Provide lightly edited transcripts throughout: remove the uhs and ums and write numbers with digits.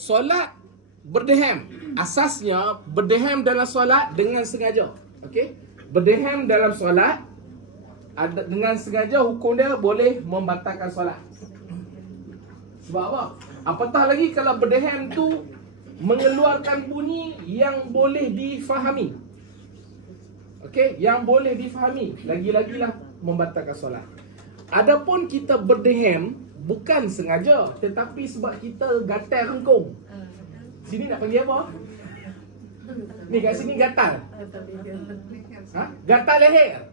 solat berdeham. Asasnya berdeham dalam solat dengan sengaja. Okey? Berdeham dalam solat dengan sengaja, hukum dia boleh membatalkan solat. Sebab apa? Apatah lagi kalau berdeham tu mengeluarkan bunyi yang boleh difahami. Okey, yang boleh difahami, lagi-lagilah membatalkan solat. Adapun kita berdeham bukan sengaja, tetapi sebab kita gatal rengkung. Sini nak panggil apa? Ni kat sini gatal. Ha? Gatal leher.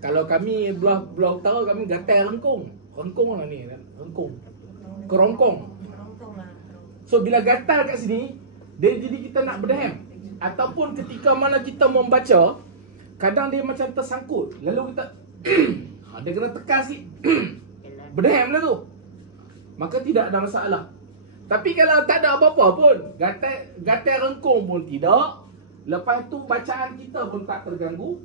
Kalau kami belah utara, kami gatal rengkung. Rengkung lah ni, rengkung. Kerongkong. So bila gatal kat sini, jadi kita nak berdeham. Ataupun ketika mana kita membaca, kadang dia macam tersangkut. Lalu kita dia kena tekan sikit. Berdeham lah tu. Maka tidak ada masalah. Tapi kalau tak ada apa-apa pun, gatal rengkung pun tidak, lepas tu bacaan kita pun tak terganggu.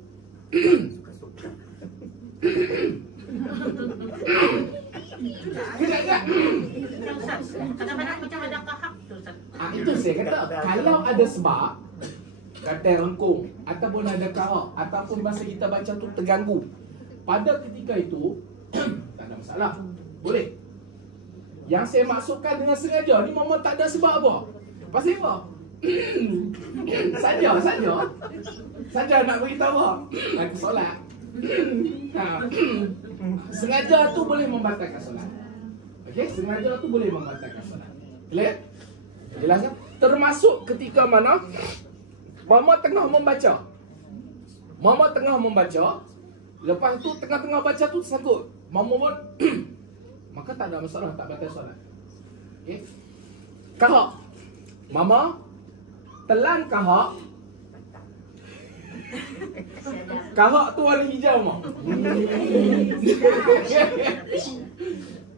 Gerak-gerak. Kadang-kadang macam ada kahak tu, Ustaz. Itu saya kata, kalau ada sebab gatal rengkung ataupun ada kahak ataupun masa kita baca tu terganggu, pada ketika itu tak ada masalah. Boleh. Yang saya maksudkan dengan sengaja ni mama tak ada sebab apa. Pasal apa? Saja nak beritahu apa? Aku solat. Sengaja tu boleh membatalkan solat. Okey, sengaja tu boleh membatalkan solat. Clear? Jelas tak? Termasuk ketika mana mama tengah membaca. Lepas tu tengah-tengah baca tu tersangkut. Mama pun maka tak ada masalah, tak batal solat. Okey. Kahak. Mama telan kahak. Kahak tu warna hijau mah.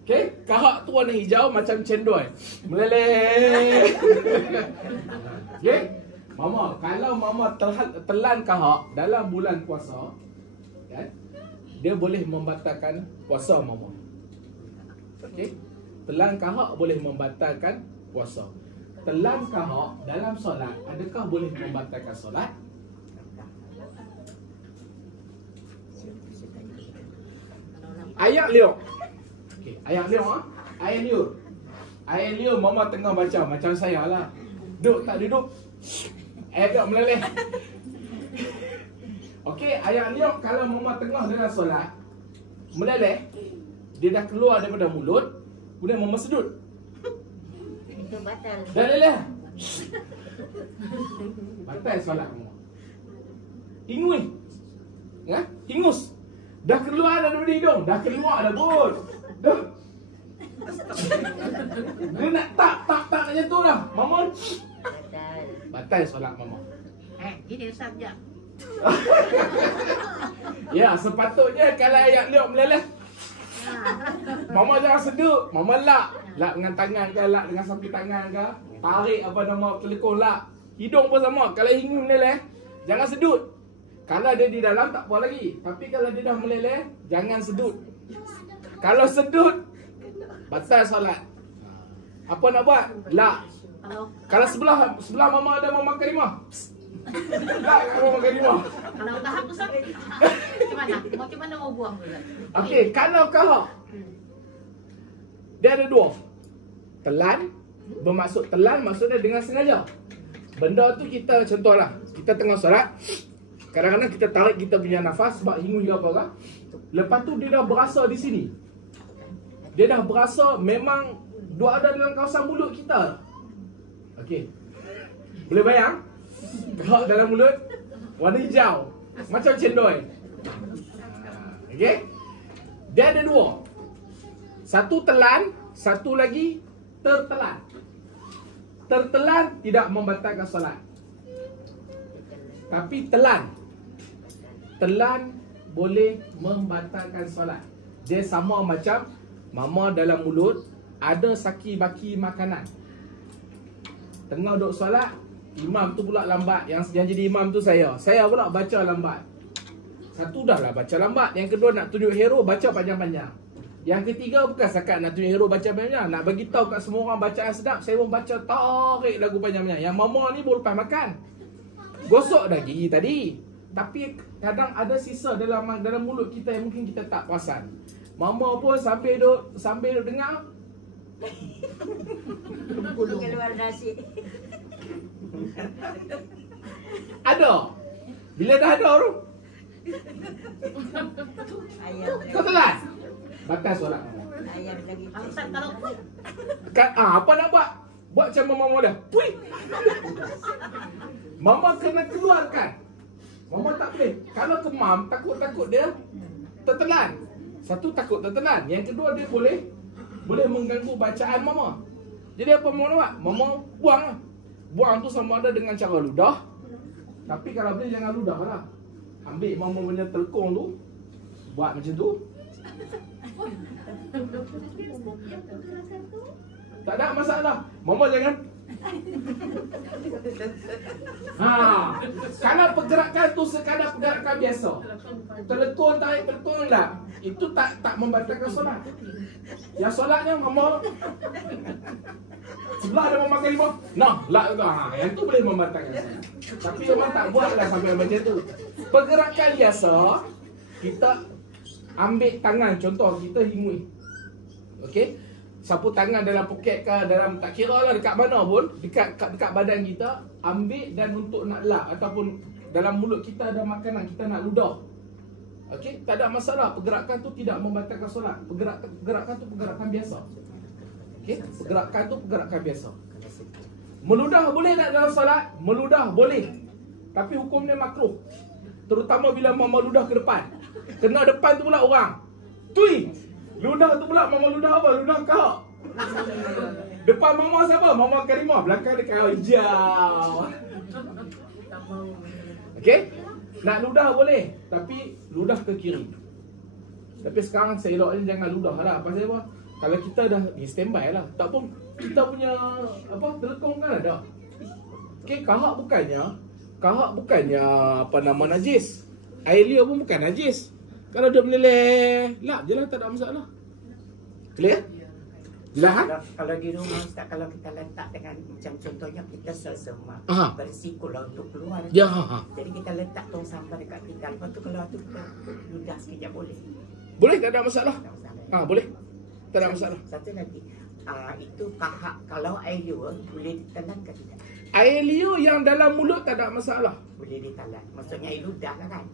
Okey, kahak tu warna hijau macam cendol. Meleleh. Okey. Mama, kalau mama telan kahak dalam bulan puasa, kan? Dia boleh membatalkan puasa mama. Okey. Telan kahak boleh membatalkan puasa. Telan kahak dalam solat, adakah boleh membatalkan solat? Ayat liur. Okey, ayat liur ah. Ayat liur mama tengah baca macam saya lah. Duduk tak duduk? Agak meleleh. Okey, ayat liur kalau mama tengah dalam solat meleleh, dia dah keluar daripada mulut, kemudian mama sedut. Itu batal. Dah leleh. Batal solat mama. Ingui. Ya? Hingus. Dah keluar daripada hidung, dah keluar dah pun. Dah. Dia nak tak macam tu lah. Mama batal solat mama. Gini Ustaz je. Ya, sepatutnya kalau ayat liuk meleleh, mama jangan sedut. Mama lak dengan tangan ke, lak dengan sapu tangan ke, tarik apa nama telekong lak. Hidung pun sama. Kalau hingus meleleh, jangan sedut. Kalau dia di dalam tak apa lagi. Tapi kalau dia dah meleleh, jangan sedut. Kalau sedut, batal solat. Apa nak buat? Lak. Kalau sebelah mama ada mama karimah. Tak mama karimah. Kalau kahak Ustaz, macam mana mau buang tu? Okey, kalau kahak, dia ada dua. Telan, bermaksud telan maksudnya dengan sengaja. Benda tu kita contohlah, kita tengah solat, kadang-kadang kita tarik kita punya nafas sebab hingus ke apa kan. Lepas tu dia dah berasa di sini. Dia dah berasa memang dia ada dalam kawasan mulut kita. Okey. Boleh bayang? Kahak dalam mulut warna hijau macam cendol. Okey? Dia ada dua. Satu telan, satu lagi tertelan. Tertelan tidak membatalkan solat. Tapi telan boleh membatalkan solat. Dia sama macam mama dalam mulut ada saki-baki makanan. Tengah duduk solat, imam tu pula lambat. Yang jadi imam tu saya pula baca lambat. Satu dah lah baca lambat, yang kedua nak tunjuk hero baca panjang-panjang. Yang ketiga bukan setakat nak tunjuk hero baca banyak, nak bagi tahu kat semua orang bacaan sedap, saya pun baca tarik lagu panjang-panjang. Yang mama ni baru lepas makan. Gosok dah gigi tadi. Tapi kadang ada sisa dalam mulut kita yang mungkin kita tak perasan. Mama pun sambil duk dengar keluar nasi. ada. Bila dah ada tu, Ayam kau telan. Batal solat. ayam lagi. Ustaz kalau pun Apa nak buat? Buat macam mama dah. Pui. Mama kena keluarkan. Mama tak boleh. Kalau kemam, takut dia tertelan. Satu, takut tertelan. Yang kedua, dia boleh mengganggu bacaan mama. Jadi apa mama buat? Mama buang lah. Buang tu sama ada dengan cara ludah. Tapi kalau boleh jangan ludah lah. Ambil mama punya telkong tu, buat macam tu. Tak ada masalah. Mama jangan. Kalau pergerakan tu sekadar pergerakan biasa, telekong tarik telekong lah, itu tak membatalkan solat. Yang solatnya mama sebelah ada mama makan lima, nah lah tu. Yang tu boleh membatalkan solat. Tapi memang tak buatlah sampai macam tu. Pergerakan biasa, kita ambil tangan, contoh kita hingui. Okey? Sapu tangan dalam poket ke, dalam tak kira lah dekat mana pun, dekat badan kita, ambil dan untuk nak lap ataupun dalam mulut kita ada makanan, kita nak ludah. Okey, tak ada masalah. Pergerakan tu tidak membatalkan solat. Pergerakan tu pergerakan biasa. Okey, pergerakan tu pergerakan biasa. Meludah boleh tak dalam solat? Meludah boleh. Tapi hukum dia makruh. Terutama bila mama ludah ke depan. Kena depan tu pula orang. Tui. Ludah tu pula mama ludah apa? Ludah kahak. Depan mama siapa? Mama Karimah. Belakang dia kahak hijau. Okey? Nak ludah boleh, tapi ludah ke kiri. Tapi sekarang saya eloknya jangan ludah lah. Pasal apa? Kalau kita dah di standby lah. Tak pun kita punya apa telekong kan ada. Okey, kahak bukannya apa nama najis. Air liur pun bukan najis. Kalau dia meleleh, lap je lah, tak ada masalah. Clear? Jelas kan? Kalau di rumah Ustaz, kalau kita letak dengan macam contohnya kita sesama berisiko lah untuk keluar. Ya. Jadi kita letak tong sampah dekat tinggal. Lepas tu keluar tu kita ludah sekejap boleh. Boleh, tak ada masalah. Tak masalah. Boleh. Tak ada masalah. Satu lagi, itu kahak kalau air liur boleh ditelan ke tidak? Air liur yang dalam mulut tak ada masalah. Boleh ditelan. Maksudnya air ludah lah kan?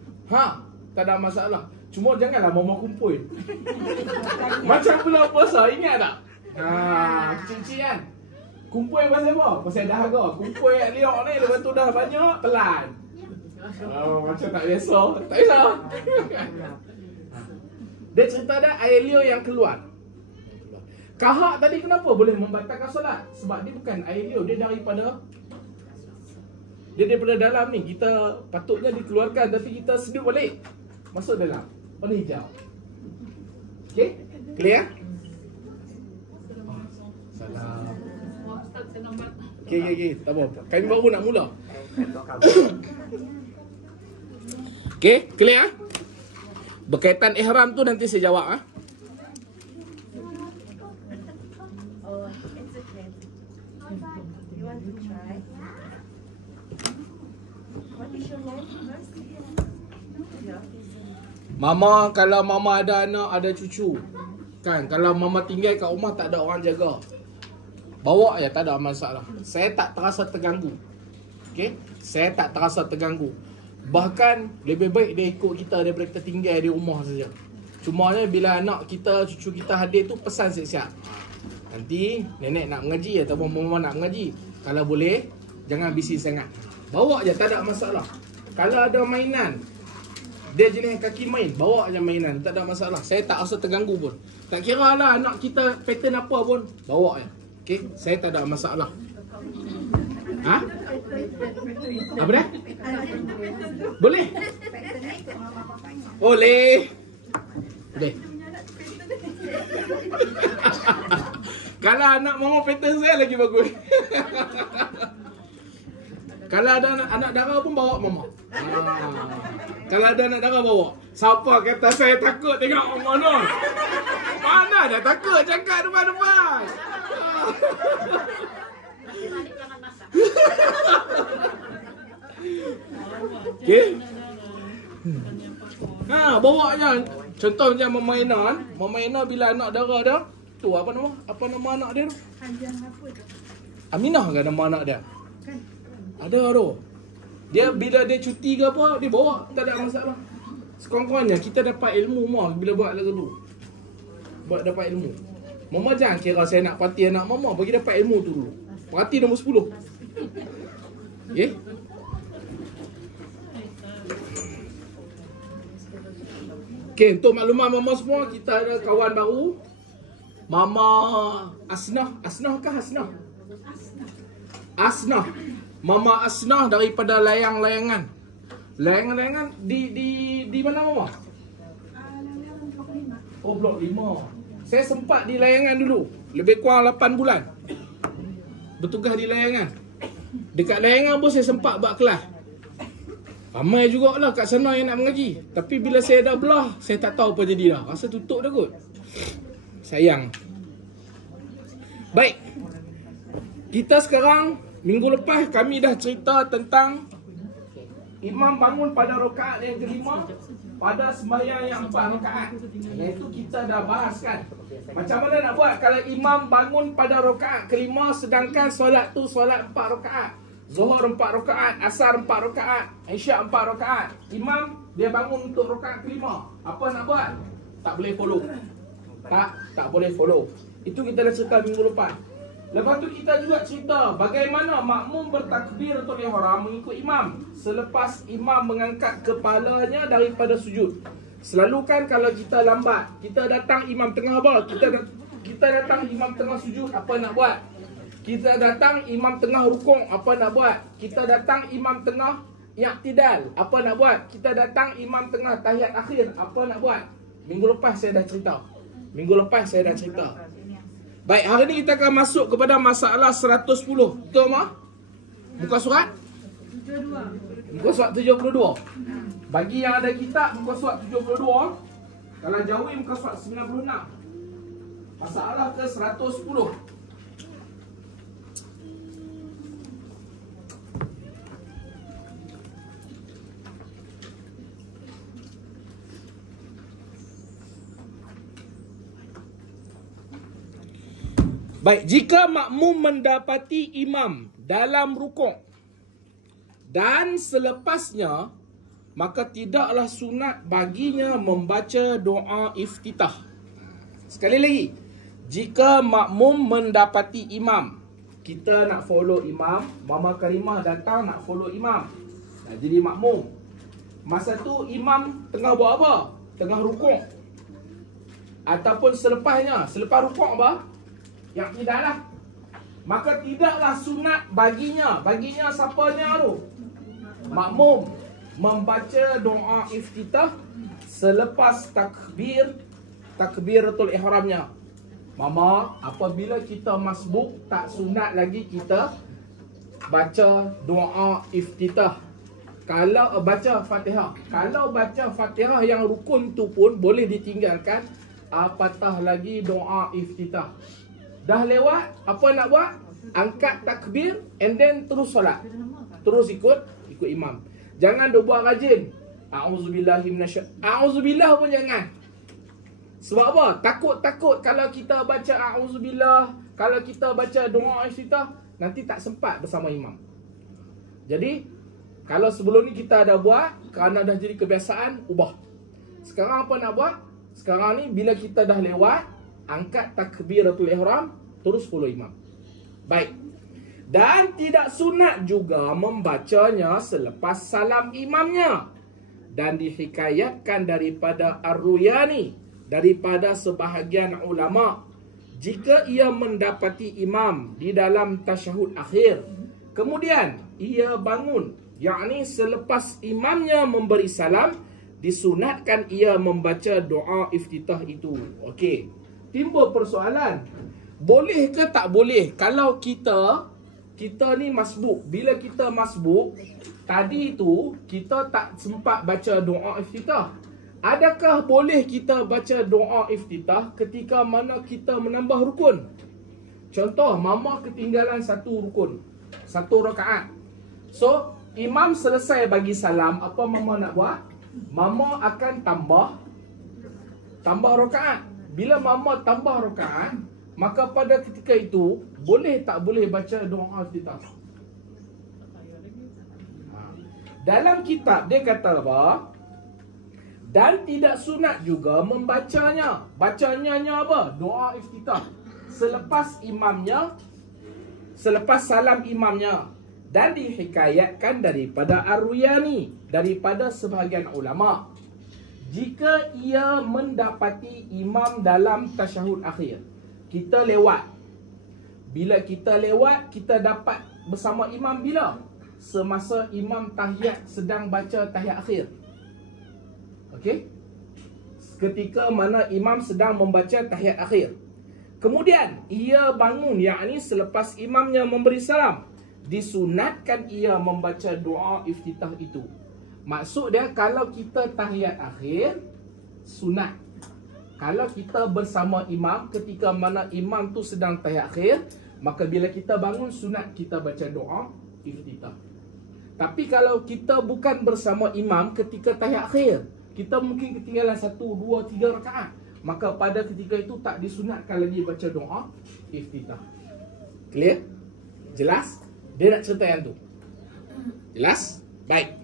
Tak ada masalah. Cuma janganlah mama kumpul. Macam bulan puasa, ingat tak? Kecil-kecil kan? Kumpul pasal apa? Pasal dahaga. Kumpul air liur ni, lepas tu dah banyak, telan. Macam tak biasa. Tak biasa. Dia cerita ada air liur yang keluar. Kahak tadi kenapa boleh membatalkan solat? Sebab dia bukan air liur, dia daripada dalam ni. Kita patutnya dikeluarkan, tapi kita seduh balik. Masuk dalam. Warna hijau. Okey? Clear? Salam. Okey. Tak apa. Kami baru nak mula. Okey, clear? Berkaitan ihram tu nanti saya jawab. It's okay. You want to try? What is your name first? Mama, kalau mama ada anak, ada cucu, kan, kalau mama tinggal kat rumah tak ada orang jaga, bawa je, tak ada masalah. Saya tak terasa terganggu. Okey? Saya tak terasa terganggu. Bahkan lebih baik dia ikut kita daripada kita tinggal di rumah saja. Cumanya bila anak kita, cucu kita hadir tu, pesan siap-siap. Nanti nenek nak mengaji ataupun mama nak mengaji, kalau boleh jangan bising sangat. Bawa je, tak ada masalah. Kalau ada mainan, dia jenis kaki main, bawa je mainan, tak ada masalah. Saya tak rasa terganggu pun. Tak kira lah anak kita pattern apa pun, bawa je. Okey, saya tak ada masalah. Apa dah? Boleh? Boleh. Boleh. Kalau anak mama pattern saya lagi bagus. Kalau ada anak dara pun bawa mama. Kalau ada anak dara bawa. Siapa kata saya takut tengok orang mana? Mana dah takut cakap depan-depan. Balik jangan masak. Okey. Bawa je. Contoh macam Mama Ina kan. Mama Ina bila anak dara dia, tu apa nama? Apa nama anak dia tu? Aminah kan nama anak dia? Ada tu. Dia bila dia cuti ke apa, dia bawa, tak ada masalah. Sekurang-kurangnya kita dapat ilmu mah bila buat lagu tu. Buat dapat ilmu. Mama jangan kira saya nak parti anak mama, bagi dapat ilmu tu dulu. Parti nombor 10. Okey? Okey, untuk maklumat mama semua, kita ada kawan baru. Mama Asnah. Asnah kah Asnah? Asnah. Mama Asnah daripada layang-layangan. Layang-layangan di mana mama? Oh, blok 5. Saya sempat di layangan dulu. Lebih kurang 8 bulan. Bertugas di layangan. Dekat layangan pun saya sempat buat kelas. Ramai jugalah kat sana yang nak mengaji. Tapi bila saya dah belah, saya tak tahu apa jadi dah. Rasa tutup dah kot. Sayang. Baik. Kita sekarang, minggu lepas kami dah cerita tentang imam bangun pada rakaat yang kelima pada sembahyang yang 4 rakaat. Iaitu kita dah bahas kan. Macam mana nak buat kalau imam bangun pada rakaat kelima sedangkan solat tu solat 4 rakaat. Zuhur 4 rakaat, asar 4 rakaat, isyak 4 rakaat. Imam dia bangun untuk rakaat kelima. Apa nak buat? Tak boleh follow. Tak boleh follow. Itu kita dah cerita minggu lepas. Lepas tu kita juga cerita bagaimana makmum bertakbiratul ihram mengikut imam selepas imam mengangkat kepalanya daripada sujud. Selalu kan kalau kita lambat, kita datang imam tengah apa? Kita datang imam tengah sujud, apa nak buat? Kita datang imam tengah rukuk, apa nak buat? Kita datang imam tengah i'tidal, apa nak buat? Kita datang imam tengah tahiyat akhir, apa nak buat? Minggu lepas saya dah cerita. Baik, hari ni kita akan masuk kepada masalah 110. Betul mah? Muka surat? 72. Muka surat 72. Bagi yang ada kitab muka surat 72. Kalau jauhi muka surat 96. Masalah ke 110. Baik, jika makmum mendapati imam dalam rukuk dan selepasnya, maka tidaklah sunat baginya membaca doa iftitah. Sekali lagi, jika makmum mendapati imam, kita nak follow imam, Mama Karimah datang nak follow imam. Nah, jadi makmum. Masa tu imam tengah buat apa? Tengah rukuk. Ataupun selepasnya, selepas rukuk apa? Yang tidaklah. Maka tidaklah sunat baginya. Baginya siapanya tu? Makmum. Membaca doa iftitah selepas takbiratul ihramnya. Mama, apabila kita masbuk, tak sunat lagi kita baca doa iftitah. Kalau baca Fatihah. Kalau baca Fatihah yang rukun tu pun boleh ditinggalkan. Apatah lagi doa iftitah. Dah lewat, apa nak buat? Angkat takbir and then terus solat. Terus ikut imam. Jangan duk buat rajin. A'udzubillahi A'udzubillah pun jangan. Sebab apa? Takut kalau kita baca a'udzubillah, kalau kita baca doa iftitah, nanti tak sempat bersama imam. Jadi, kalau sebelum ni kita ada buat, kerana dah jadi kebiasaan, ubah. Sekarang apa nak buat? Sekarang ni bila kita dah lewat, angkat takbiratul ihram, terus follow imam. Baik. Dan tidak sunat juga membacanya selepas salam imamnya. Dan dihikayatkan daripada Ar-Ruyani, daripada sebahagian ulama, jika ia mendapati imam di dalam tasyahud akhir, kemudian ia bangun, yakni selepas imamnya memberi salam, disunatkan ia membaca doa iftitah itu. Okey. Timbul persoalan, boleh ke tak boleh kalau kita ni masbuk. Bila kita masbuk, tadi tu kita tak sempat baca doa iftitah. Adakah boleh kita baca doa iftitah ketika mana kita menambah rukun? Contoh, mama ketinggalan satu rukun, satu rakaat. So, imam selesai bagi salam, apa mama nak buat? Mama akan tambah rakaat. Bila mama tambah rakaat, maka pada ketika itu boleh tak boleh baca doa iftitah? Dalam kitab dia kata apa? Dan tidak sunat juga membacanya. Bacanya apa? Doa iftitah. Selepas salam imamnya. Dan dihikayatkan daripada Ar-Ruyani, daripada sebahagian ulama, jika ia mendapati imam dalam tasyahud akhir. Kita lewat. Bila kita lewat, kita dapat bersama imam bila? Semasa imam tahiyat sedang baca tahiyat akhir. Okey? Ketika mana imam sedang membaca tahiyat akhir. Kemudian ia bangun, yakni selepas imamnya memberi salam, disunatkan ia membaca doa iftitah itu. Maksud dia, kalau kita tahiyat akhir, sunat. Kalau kita bersama imam ketika mana imam tu sedang tahiyat akhir, maka bila kita bangun, sunat kita baca doa iftitah. Tapi kalau kita bukan bersama imam ketika tahiyat akhir, kita mungkin ketinggalan 1, 2, 3 rakaat, maka pada ketika itu tak disunatkan lagi baca doa iftitah. Clear? Jelas? Dia nak cerita yang tu. Jelas? Baik.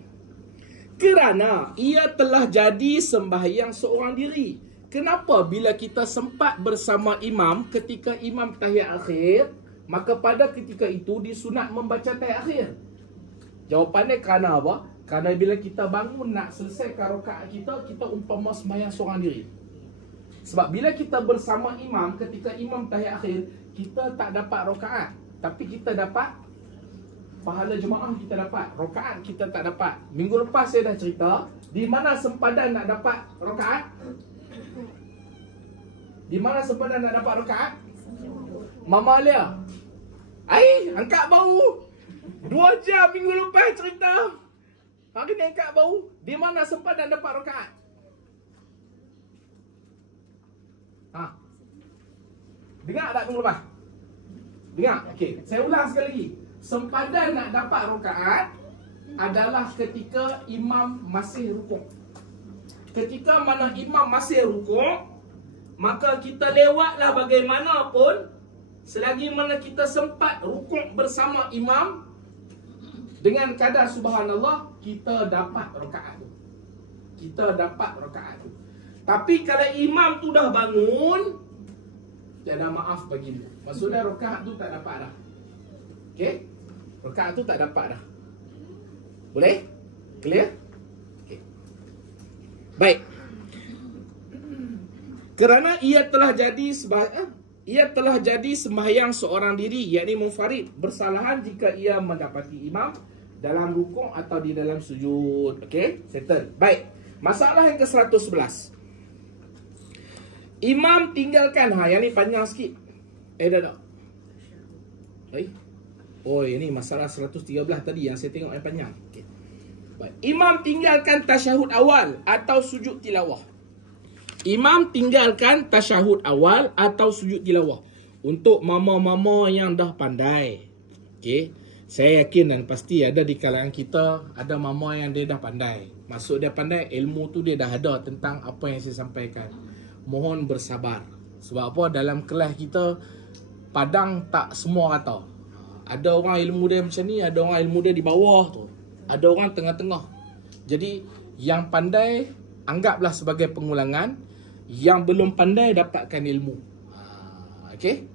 Kerana ia telah jadi sembahyang seorang diri. Kenapa bila kita sempat bersama imam ketika imam tahiyat akhir, maka pada ketika itu disunat membaca tahiyat akhir? Jawapannya kerana apa? Kerana bila kita bangun nak selesaikan rakaat kita, kita umpama sembahyang seorang diri. Sebab bila kita bersama imam ketika imam tahiyat akhir, kita tak dapat rakaat, tapi kita dapat pahala jemaah, kita dapat rakaat, kita tak dapat. Minggu lepas saya dah cerita di mana sempadan nak dapat rakaat. Di mana sempadan nak dapat rakaat? Mama Alia, angkat bau 2 jam minggu lepas cerita. Hari ni angkat bau. Di mana sempadan dapat rakaat? Dengar tak minggu lepas? Dengar? Okey, saya ulang sekali lagi. Sempadan nak dapat rakaat adalah ketika imam masih rukuk. Ketika mana imam masih rukuk, maka kita lewatlah bagaimanapun, selagi mana kita sempat rukuk bersama imam dengan kadar subhanallah, kita dapat rakaat tu. Kita dapat rakaat tu. Tapi kalau imam tu dah bangun, tiada maaf bagimu. Maksudnya rakaat tu tak dapat dah. Okey? Rakaat tu tak dapat dah. Boleh? Clear? Okey. Baik. Kerana ia telah jadi sembahyang seorang diri, yakni munfarid, bersalahan jika ia mendapati imam dalam rukuk atau di dalam sujud. Okey? Settle. Baik. Masalah yang ke-111. Imam tinggalkan, yang ni panjang sikit. Dah tak? Oh, ini masalah 113 tadi yang saya tengok yang panjang. Okay. Baik. Imam tinggalkan tasyahud awal atau sujud tilawah. Imam tinggalkan tasyahud awal atau sujud tilawah. Untuk mama-mama yang dah pandai. Okay. Saya yakin dan pasti ada di kalangan kita, ada mama yang dia dah pandai. Maksud dia pandai, ilmu tu dia dah ada tentang apa yang saya sampaikan. Mohon bersabar. Sebab apa? Dalam kelas kita, padang tak semua rata. Ada orang ilmu dia macam ni, ada orang ilmu dia di bawah tu. Ada orang tengah-tengah. Jadi, yang pandai, anggaplah sebagai pengulangan. Yang belum pandai, dapatkan ilmu. Okay?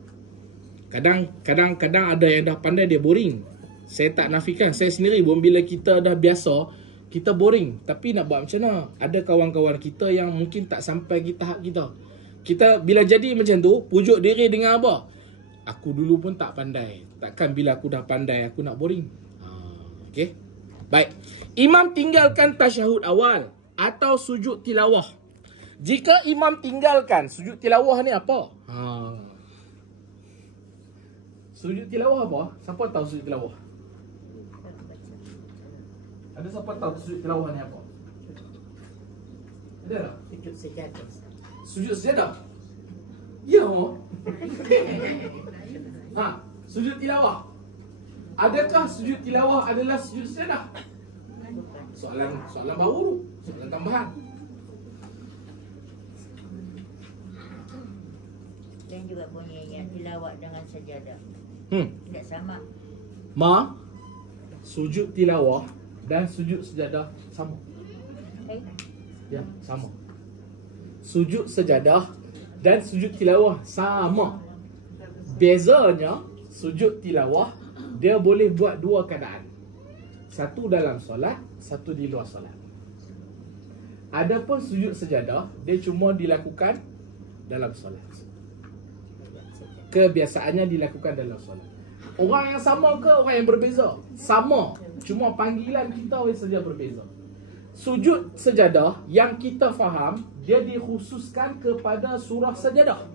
Kadang-kadang ada yang dah pandai, dia boring. Saya tak nafikan. Saya sendiri pun bila kita dah biasa, kita boring. Tapi nak buat macam mana? Ada kawan-kawan kita yang mungkin tak sampai di tahap kita. Kita bila jadi macam tu, pujuk diri dengan apa? Aku dulu pun tak pandai. Takkan bila aku dah pandai, aku nak boring. Okay? Baik. Imam tinggalkan tasyahud awal atau sujud tilawah. Jika imam tinggalkan, sujud tilawah ni apa? Sujud tilawah apa? Siapa tahu sujud tilawah? Ada siapa tahu sujud tilawah ni apa? Ada tak? Sujud sejadah, Ustaz. Sujud sejadah? Ya, Mo. Sujud tilawah. Adakah sujud tilawah adalah sujud sejadah? Soalan baru, soalan tambahan. Dan juga bunyinya tilawah dengan sajadah. Tidak sama. Sujud tilawah dan sujud sejadah sama. Ya, sama. Sujud sejadah dan sujud tilawah sama. Bezanya, sujud tilawah dia boleh buat dua keadaan. Satu dalam solat, satu di luar solat. Adapun sujud sejadah, dia cuma dilakukan dalam solat. Kebiasaannya dilakukan dalam solat. Orang yang sama ke orang yang berbeza? Sama. Cuma panggilan kita saja berbeza. Sujud sejadah yang kita faham, dia dikhususkan kepada surah sejadah.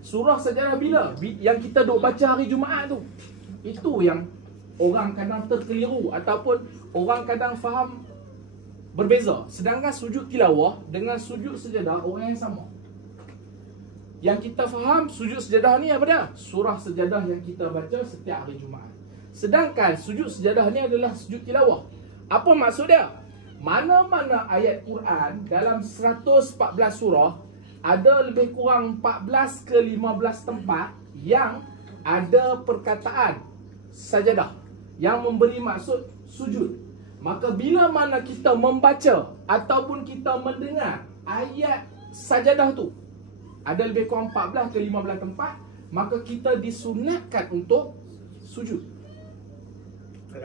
Surah sejadah bila? Yang kita duk baca hari Jumaat tu. Itu yang orang kadang terkeliru ataupun orang kadang faham berbeza. Sedangkan sujud tilawah dengan sujud sejadah orang yang sama. Yang kita faham sujud sejadah ni apa dah? Surah sejadah yang kita baca setiap hari Jumaat. Sedangkan sujud sejadah ni adalah sujud tilawah. Apa maksud dia? Mana-mana ayat Quran dalam 114 surah, ada lebih kurang 14 ke 15 tempat yang ada perkataan sajadah yang memberi maksud sujud. Maka bila mana kita membaca ataupun kita mendengar ayat sajadah tu, ada lebih kurang 14 ke 15 tempat, maka kita disunatkan untuk sujud.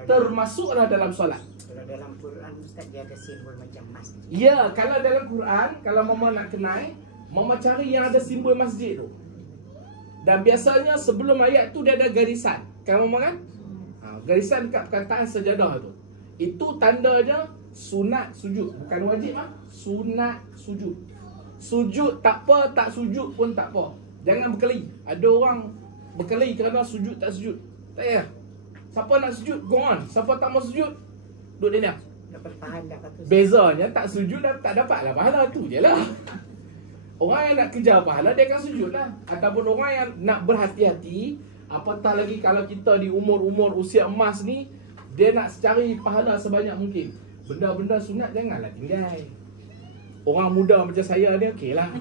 Termasuklah dalam solat. Kalau dalam Quran, Ustaz, dia ada simbol macam masjid. Ya, kalau dalam Quran, kalau mama nak kenal, mama cari yang ada simbol masjid tu. Dan biasanya sebelum ayat tu dia ada garisan. Kan mama kan? Garisan dekat perkataan sejadah tu. Itu tandanya sunat sujud. Bukan wajib mah. Sunat sujud. Sujud tak apa, tak sujud pun tak apa. Jangan berkeli. Ada orang berkeli kerana sujud tak sujud. Tak payah. Siapa nak sujud, go on. Siapa tak mau sujud, duduk dia. Dapat pahala kata. Bezanya tak sujud dan tak dapatlah pahala, tu je lah. Orang yang nak kejar pahala, dia akan sujud lah. Ataupun orang yang nak berhati-hati, apatah lagi kalau kita di umur-umur usia emas ni, dia nak cari pahala sebanyak mungkin. Benda-benda sunat janganlah tinggal. Orang muda macam saya ni okey lah.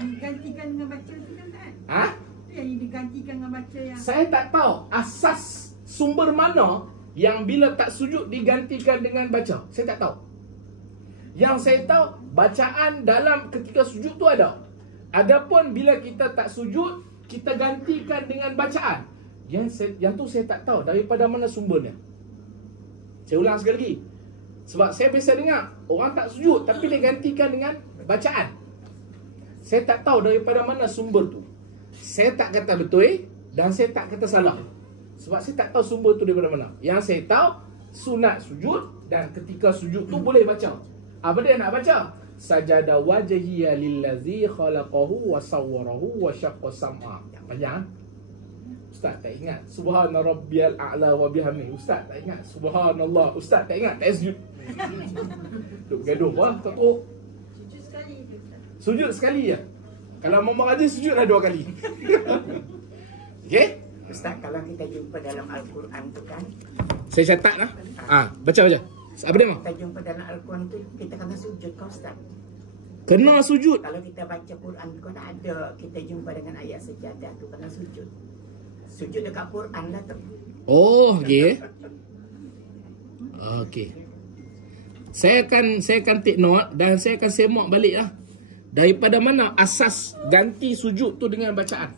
Digantikan dengan baca tu kan tak? Ha? Yang digantikan dengan baca yang Saya tak tahu asas sumber mana yang bila tak sujud digantikan dengan baca. Saya tak tahu. Yang saya tahu, bacaan dalam ketika sujud tu ada. Adapun bila kita tak sujud, kita gantikan dengan bacaan. Yang tu saya tak tahu daripada mana sumbernya. Saya ulang sekali lagi. Sebab saya biasa dengar orang tak sujud tapi dia gantikan dengan bacaan. Saya tak tahu daripada mana sumber tu. Saya tak kata betul dan saya tak kata salah. Sebab saya tak tahu sumber tu daripada mana. Yang saya tahu sunat sujud dan ketika sujud tu boleh baca. Apa dia nak baca? Sajada wajhiya lillazi khalaqahu wa sawwarahu wa syaqqa sam'a. Panjang. Ustaz tak ingat. Subhana rabbiyal a'la wa bihamdi. Ustaz tak ingat. Subhanallah. Ustaz tak ingat. Tak sujud. Duk gaduh lah. Tak tahu. sujud sekali je. Sujud sekali je. Kalau Mama Raja sujud dah 2 kali. Okey? Ustaz, kalau kita jumpa dalam Al-Quran tu kan, Saya catat lah. Baca. Apa dia mah? kita jumpa dalam Al-Quran tu, kita kena sujud kau Ustaz. Kena sujud. Kalau kita baca Quran tu kan ada, kita jumpa dengan ayat sejadah tu kena sujud. Sujud dekat Quran lah tu. Oh, okey. Okey. Saya akan take note dan saya akan semak balik lah. Daripada mana asas ganti sujud tu dengan bacaan.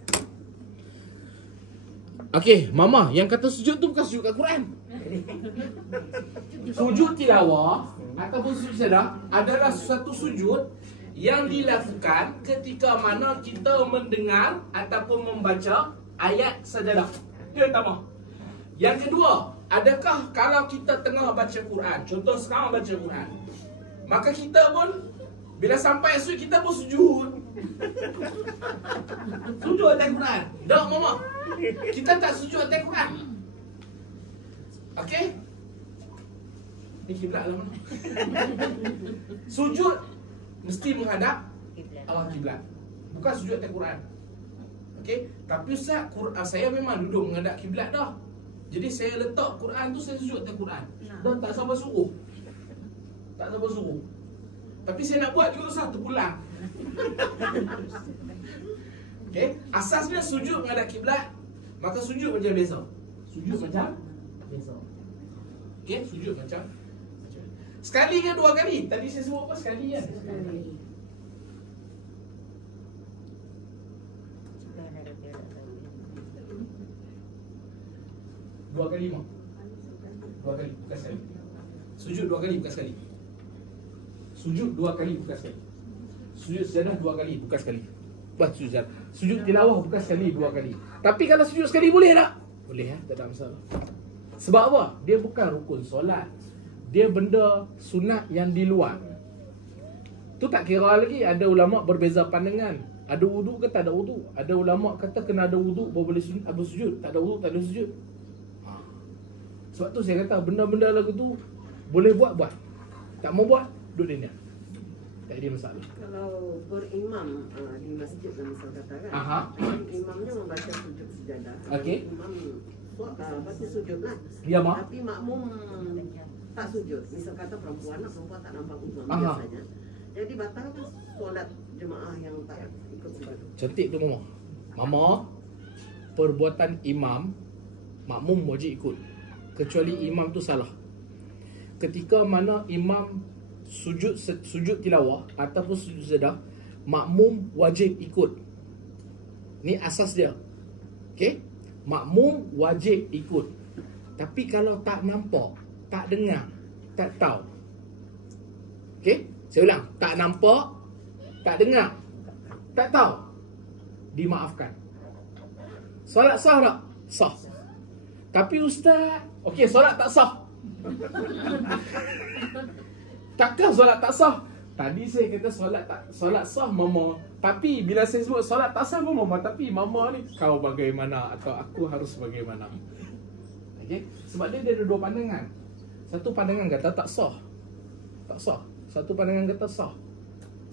Okey, Mama, yang kata sujud tu bukan sujud kat Quran. Sujud tilawah ataupun sujud sejadah adalah suatu sujud yang dilakukan ketika mana kita mendengar ataupun membaca ayat sajadah. Itu yang pertama. Yang kedua, adakah kalau kita tengah baca Quran, contoh sekarang baca Quran, maka kita pun bila sampai sujud kita pun sujud. Sujud atas Quran. Tak, Mama. Kita tak sujud atas Quran. Okey? Ni kiblat lah mana? Sujud mesti menghadap Kiblat. arah kiblat. Bukan sujud atas Quran. Okey, tapi Ustaz, saya memang duduk menghadap kiblat dah. Jadi saya letak Quran tu, saya sujud atas Quran. Dah tak sabar suruh. Tak sabar suruh. Tapi saya nak buat juga Ustaz, terpulang. Okey, asasnya sujud menghadap kiblat, maka sujud macam biasa. Sujud macam biasa. Okey, sujud macam sekali ke dua kali? Tadi saya sebut apa? Sekali kan? Dua kali mak. Dua kali, bukan sekali. Sujud dua kali, bukan sekali. Sujud dua kali, bukan sekali. Sujud sejadah dua kali, bukan sekali. Buat sujud. Sujud tilawah bukan sekali, dua kali. Tapi kalau sujud sekali boleh tak? Boleh tak ada masalah. Sebab apa? Dia bukan rukun solat. Dia benda sunat yang di luar. Tu tak kira lagi. Ada ulama berbeza pandangan. Ada wudu ke tak ada wudu? Ada ulama kata kena ada wudu baru boleh sujud. Tak ada wudu, tak ada sujud. Sebab tu saya kata benda-benda lagu tu boleh buat. Tak mau buat, duduk dia. Tak ada masalah. Kalau berimam di masjid lah misal kata kan, imamnya membaca sujud sejadah. Okey. Imam pasti sujud lah. Ya mak. Tapi makmum tak sujud. Misal kata perempuan tak nampak imam biasanya. Jadi batal kan solat jemaah yang tak ikut sembahyang. Cantik tu mama. Mama, perbuatan imam makmum wajib ikut. Kecuali imam tu salah. Ketika mana imam sujud tilawah ataupun sujud sejadah, makmum wajib ikut. Ni asas dia. Okey? Makmum wajib ikut. Tapi kalau tak nampak, tak dengar, tak tahu. Okey? Saya ulang, tak nampak, tak dengar, tak tahu, dimaafkan. Solat sah tak? Sah. Tapi ustaz, okey, solat tak sah. Takkan solat tak sah? Tadi saya kata solat sah mama. Tapi bila saya sebut solat tak sah mama, tapi mama ni kau bagaimana atau aku harus bagaimana? Okey, sebab dia ada dua pandangan. Satu pandangan kata tak sah. Tak sah. Satu pandangan kata sah.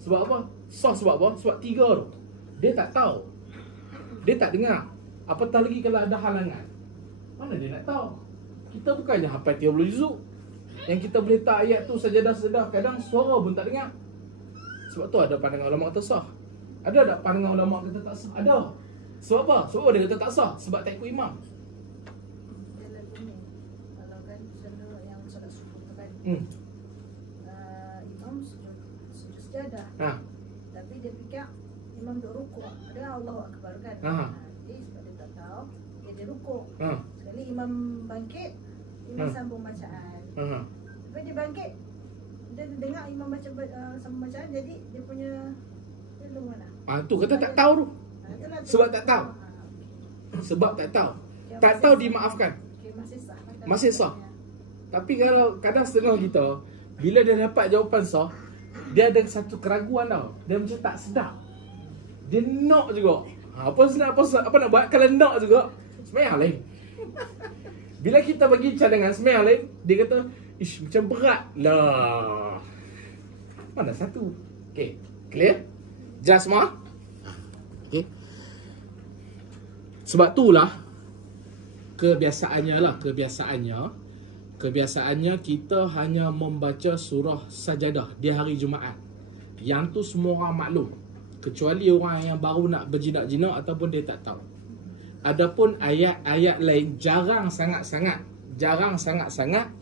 Sebab apa? Sah sebab apa? Sebab tiga tu. Dia tak tahu. Dia tak dengar. Apatah lagi kalau ada halangan. Mana dia nak tahu? Kita bukannya hafal 30 juzuk. Yang kita boleh tak ayat tu sajadah-sajadah. Kadang suara pun tak dengar. Sebab tu ada pandangan ulama kata sah. Ada tak pandangan ulama kata tak sah? Ada. Sebab apa? Sebab apa dia kata tak sah? Sebab tak ikut imam. Kalau kan selalu yang solat subuh tu kan, imam sujud sejadah. Tapi dia fikir imam duk rukuk. Dia Allahu Akbar kan. Jadi sebab dia tak tahu, dia rukuk. Sekali imam bangkit, imam sambung bacaan. Lepas dia bangkit, dia dengar imam baca sambung bacaan, jadi dia punya dia mana? Tu kata tak tahu tu. Sebab tak tahu. Sebab tak tahu. Tak tahu dimaafkan. Okay, masih sah. Masih sah. Tapi kalau kadang setengah kita, bila dia dapat jawapan sah, dia ada satu keraguan tau. Dia macam tak sedap. Dia nak juga. Apa nak buat kalau nak juga? Semayang lain. Bila kita bagi cadangan semayang lain, dia kata, ish macam berat lah. Mana satu? Okay, clear? Jelas semua? Okay. Sebab itulah kebiasaannya kita hanya membaca surah sajadah di hari Jumaat. Yang tu semua orang maklum, kecuali orang yang baru nak berjinak-jinak ataupun dia tak tahu. Adapun ayat-ayat lain jarang sangat-sangat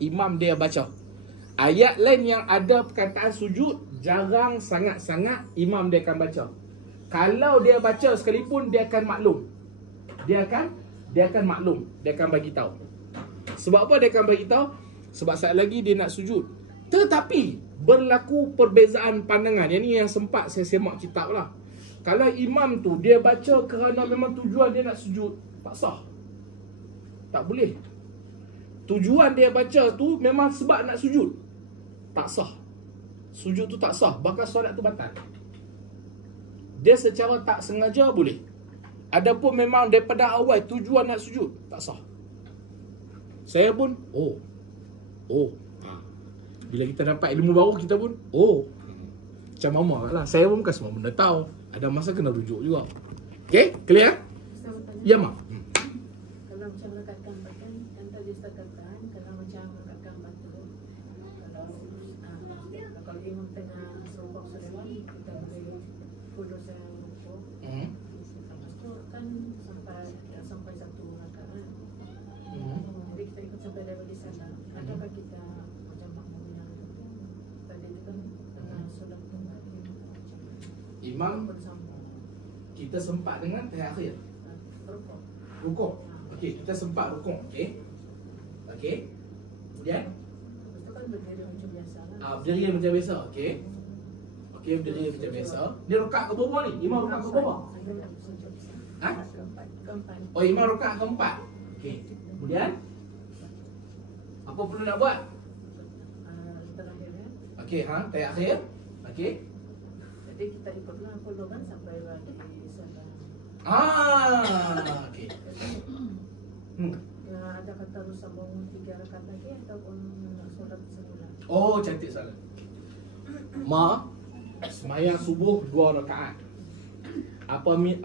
imam dia baca. Ayat lain yang ada perkataan sujud jarang sangat-sangat imam dia akan baca. Kalau dia baca sekalipun dia akan maklum. Dia akan maklum, dia akan bagi tahu. Sebab apa dia akan bagi tahu? Sebab saat lagi dia nak sujud. Tetapi berlaku perbezaan pandangan. Yang ni yang sempat saya semak kitab lah. Kalau imam tu dia baca kerana memang tujuan dia nak sujud, tak sah. Tak boleh. Tujuan dia baca tu memang sebab nak sujud, tak sah. Sujud tu tak sah, bahkan solat tu batal. Dia secara tak sengaja boleh. Adapun memang daripada awal tujuan nak sujud, tak sah. Saya pun Bila kita dapat ilmu baru, kita pun macam mama lah. Saya pun bukan semua benda tahu. Ada masa kena rujuk juga. Okay, clear? Ya, Mak. Kalau macam rekat gambar kan tadi Ustaz katakan, kalau macam rekat gambar tu, kalau imam tengah serupok selewat, kita boleh kudus yang rukuk. Lepas tu kan sampai satu rakaat. Jadi kita ikut sampai level di sana. Adakah kita macam makmum yang tadi itu kan solat Imam bersama kita sempat dengan tahiyat akhir. rukuk. Rukuk. Okey, kita sempat rukuk. Okey. Okey. Kemudian Lepas tu kan berdiri macam biasa lah. berdiri macam biasa. Okey. Okey, berdiri macam biasa. Dia rakaat ke berapa ni? Imam rakaat ke berapa? Ha? Keempat. Oh, imam rakaat keempat. Okey. Kemudian apa perlu nak buat? Terakhir ya. Okey, tahiyat akhir. Okey. Jadi kita ikutlah follow kan sampai bagi salam. Okey. Ya, ada kata harus sambung 3 rakaat lagi ataupun solat semula. Oh, cantik soalan. Semayang subuh 2 rakaat.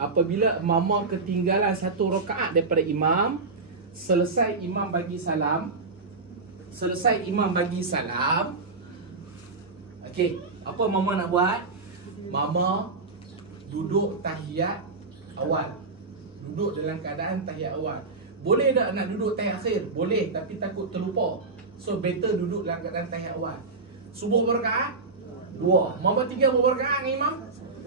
Apabila mama ketinggalan 1 rakaat daripada imam, selesai imam bagi salam, okey, apa mama nak buat? Mama duduk tahiyat awal. Duduk dalam keadaan tahiyat awal. Boleh tak nak duduk tahiyat akhir? Boleh, tapi takut terlupa. So better duduk dalam keadaan tahiyat awal. Subuh berapa rakaat? 2. Mama 3 berapa rakaat dengan imam?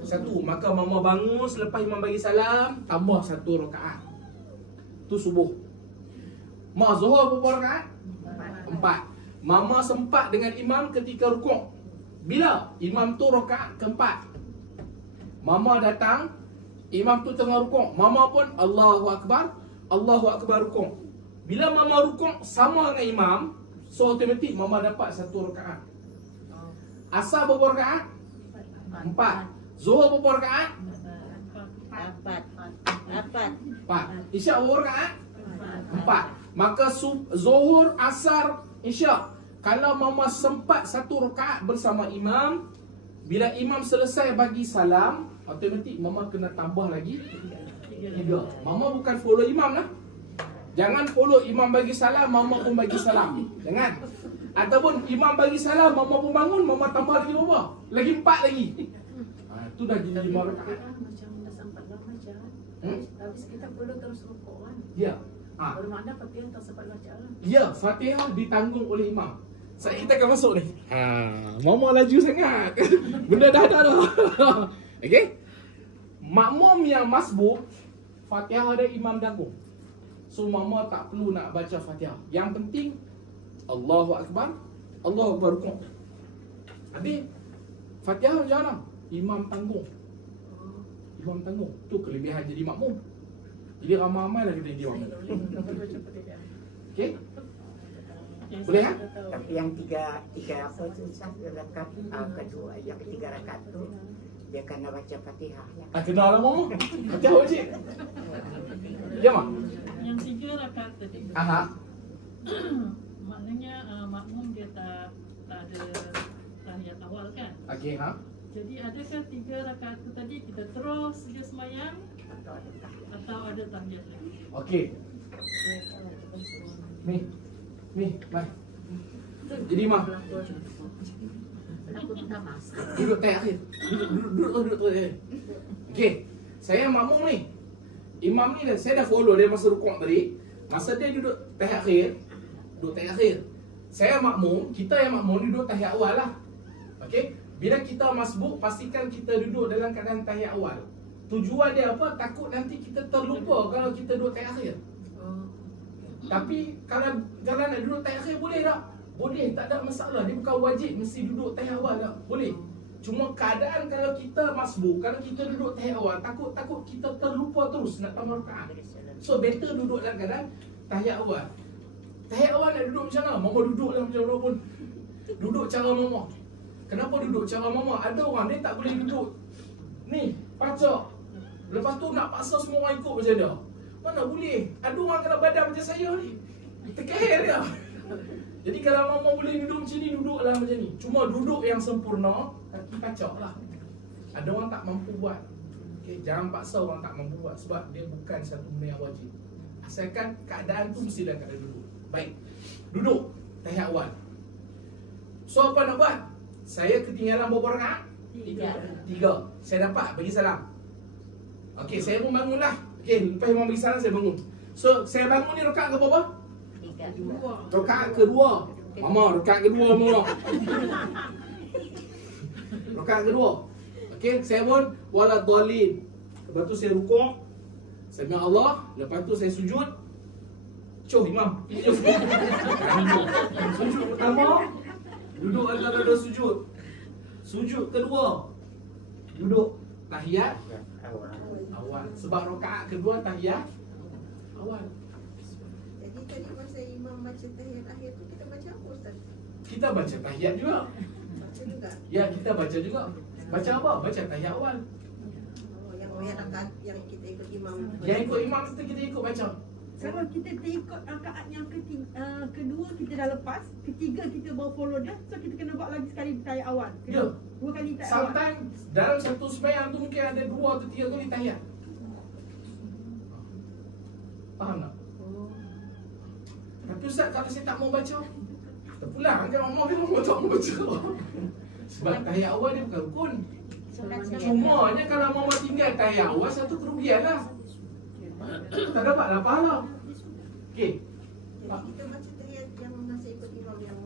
1. Maka mama bangun selepas imam bagi salam, tambah 1 rakaat. Tu subuh. Mak zuhur berapa rakaat? 4. Mama sempat dengan imam ketika rukuk. Bila? Imam tu rakaat keempat. Mama datang, imam tu tengah rukuk. Mama pun Allahu Akbar rukuk. Bila mama rukuk sama dengan imam, so automatik mama dapat 1 rakaat. Asar berapa rakaat? 4. Zuhur berapa rakaat? 4. Isyak berapa rakaat? 4. Maka zuhur, asar, isyak, kalau mama sempat 1 rakaat bersama imam, bila imam selesai bagi salam, automatik mama kena tambah lagi 3. Mama bukan follow imam lah. Jangan follow imam bagi salam, mama pun bagi salam. Jangan. Ataupun imam bagi salam, mama pun bangun, mama tambah lagi berapa? Lagi 4 lagi. Itu dah jadi 5 rakaat. Macam dah sempat lama je. Habis kita perlu terus rukuk kan. Ya. Bermakna Fatihah tak sempat baca lah. Ya, Fatihah ditanggung oleh imam. Kita akan masuk ni. Mama laju sangat. Benda dah ada dah. Okey. Makmum yang masbuk, Fatihah ada imam tanggung. So mama tak perlu nak baca Fatihah. Yang penting Allahu Akbar rukuk. Habis Fatihah macam mana? Imam tanggung. Tu kelebihan jadi makmum. Jadi ramai-ramai lah kita jadi makmum. Okey? Boleh kan? Tapi yang tiga apa tu Ustaz, rakaat kedua, yang ketiga rakaat tu dia kena baca Fatihah. Kenal lah mama. Fatihah wajib. Ya mak? Yang 3 rakaat tadi. Maknanya makmum dia tak ada tahiyat awal kan? Okey, Jadi adakah 3 rakaat tu tadi kita terus je semayang atau ada tahiyat lagi? Okey. Ni, mai. Jadi mak duduk tahiyat akhir. Duduk tahiyat. Okey. Saya makmum ni. Imam ni saya dah follow dia masa rukuk tadi. Masa dia duduk tahiyat akhir. Saya makmum, kita yang makmum duduk tahiyat awal lah. Okey. Bila kita masbuk, pastikan kita duduk dalam keadaan tahiyat awal. Tujuan dia apa? Takut nanti kita terlupa kalau kita duduk tahiyat akhir. Tapi kalau nak duduk tahiyat akhir boleh tak? Boleh, tak ada masalah. Dia bukan wajib mesti duduk tahiyat awal tak? Boleh. Cuma keadaan kalau kita masbuk, kalau kita duduk tahiyat awal, takut kita terlupa terus nak tambah rakaat. So better duduk dalam keadaan tahiyat awal. Tahiyat awal nak duduk macam mana? Mama duduk lah macam mana pun. Duduk cara mama. Kenapa duduk cara mama? Ada orang dia tak boleh duduk ni, pacak. Lepas tu nak paksa semua orang ikut macam dia. Mana boleh? Ada orang kena badan macam saya ni. Terkehir dia. Jadi kalau mama boleh duduk macam ni, duduklah macam ni. Cuma duduk yang sempurna, kaki pacak lah. Ada orang tak mampu buat. Okay, jangan paksa orang tak mampu buat sebab dia bukan satu benda yang wajib. Asalkan keadaan tu mesti dalam keadaan duduk. Baik, duduk tahiyat awal. So apa nak buat? Saya ketinggalan berapa rakaat? 3. Saya dapat bagi salam. Okey, saya pun bangunlah. Okey, lepas imam bagi salam saya bangun. So saya bangun ni rakaat ke berapa? 3. Rakaat kedua. Mama, rakaat kedua mama. Rakaat kedua. Okey, saya pun wala dhalin. Lepas tu saya rukuk. Sami Allah, lepas tu saya sujud. Cuh imam. Sujud pertama, duduk ada sujud. Sujud kedua, duduk tahiyat awal. Sebab rakaat kedua tahiyat awal. Jadi tadi masa imam baca tahiyat akhir tu kita baca apa Ustaz? Kita baca tahiyat juga. Baca juga. Ya, kita baca juga. Baca apa? Baca tahiyat awal. Yang rakaat yang kita ikut imam. Yang ikut imam kita ikut baca. Kalau kita ikut rakaat yang kedua kita dah lepas, ketiga kita baru follow dia, so kita kena buat lagi sekali tahiyat awal. Ya. 2 kali tahiyat awal. Sometimes dalam satu sembahyang tu mungkin ada 2 atau 3 kali tahiyat. Faham tak? Tapi Ustaz, kalau saya tak mau baca, kita pulang kan mama kita tak mau baca. Sebab tahiyat awal dia bukan rukun. Cumanya kalau mama tinggal tahiyat awal, satu kerugian lah. Tak dapatlah pahala. Okey. Jadi kita baca tahiyat yang masa ikut imam yang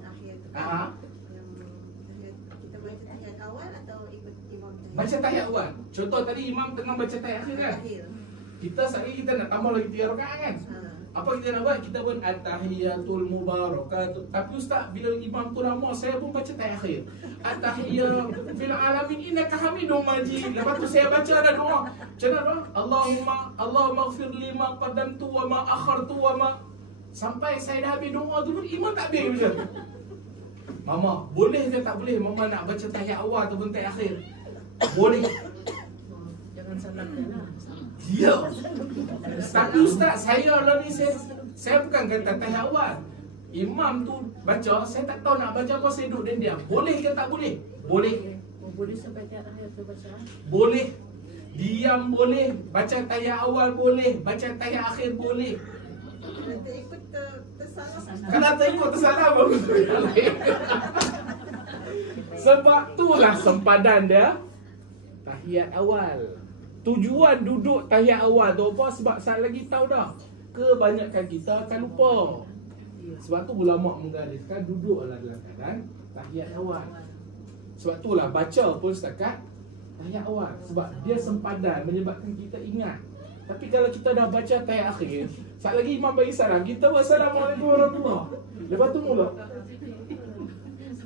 akhir tu. Ah. Yang tahiyat, kita baca tahiyat awal atau ikut imam tahiyat? Baca tahiyat awal. Contoh tadi imam tengah baca tahiyat akhir kan? Akhir. Kita sekali kita nak tambah lagi 3 rakaat kan? Apa kita nak buat? Kita pun at-tahiyatul mubarakatuh. Tapi Ustaz, bila imam tu lama, saya pun baca tahiyat akhir. At-tahiyatu fil alamin innaka hamidum majid. Lepas tu saya baca ada doa. Macam mana doa? Allahumma ighfir li ma qaddamtu wa ma akhartu wa ma. Sampai saya dah habis doa tu pun imam tak habis macam tu. Mama, boleh ke tak boleh mama nak baca tahiyat awal ataupun tahiyat akhir? Boleh. Jangan salahkan lah. Ya. Tapi Ustaz, saya lah ni saya bukan kata tahiyat awal. Imam tu baca, saya tak tahu nak baca apa, saya duduk dan diam. Boleh ke tak boleh? Boleh. Boleh sampai tahiyat akhir tu baca. Boleh. Diam boleh, baca tahiyat awal boleh, baca tahiyat akhir boleh. Kalau tak ikut tersalah. Kalau tak ikut tersalah bagus. Sebab itulah sempadan dia tahiyat awal. Tujuan duduk tahiyat awal tu apa? Sebab saat lagi tahu dah, kebanyakan kita akan lupa. Sebab tu ulama menggariskan duduklah dalam keadaan tahiyat awal. Sebab itulah baca pun setakat tahiyat awal. Sebab dia sempadan menyebabkan kita ingat. Tapi kalau kita dah baca tahiyat akhir, saat lagi imam bagi salam, kita wassalamualaikum warahmatullahi. Lepas tu mula.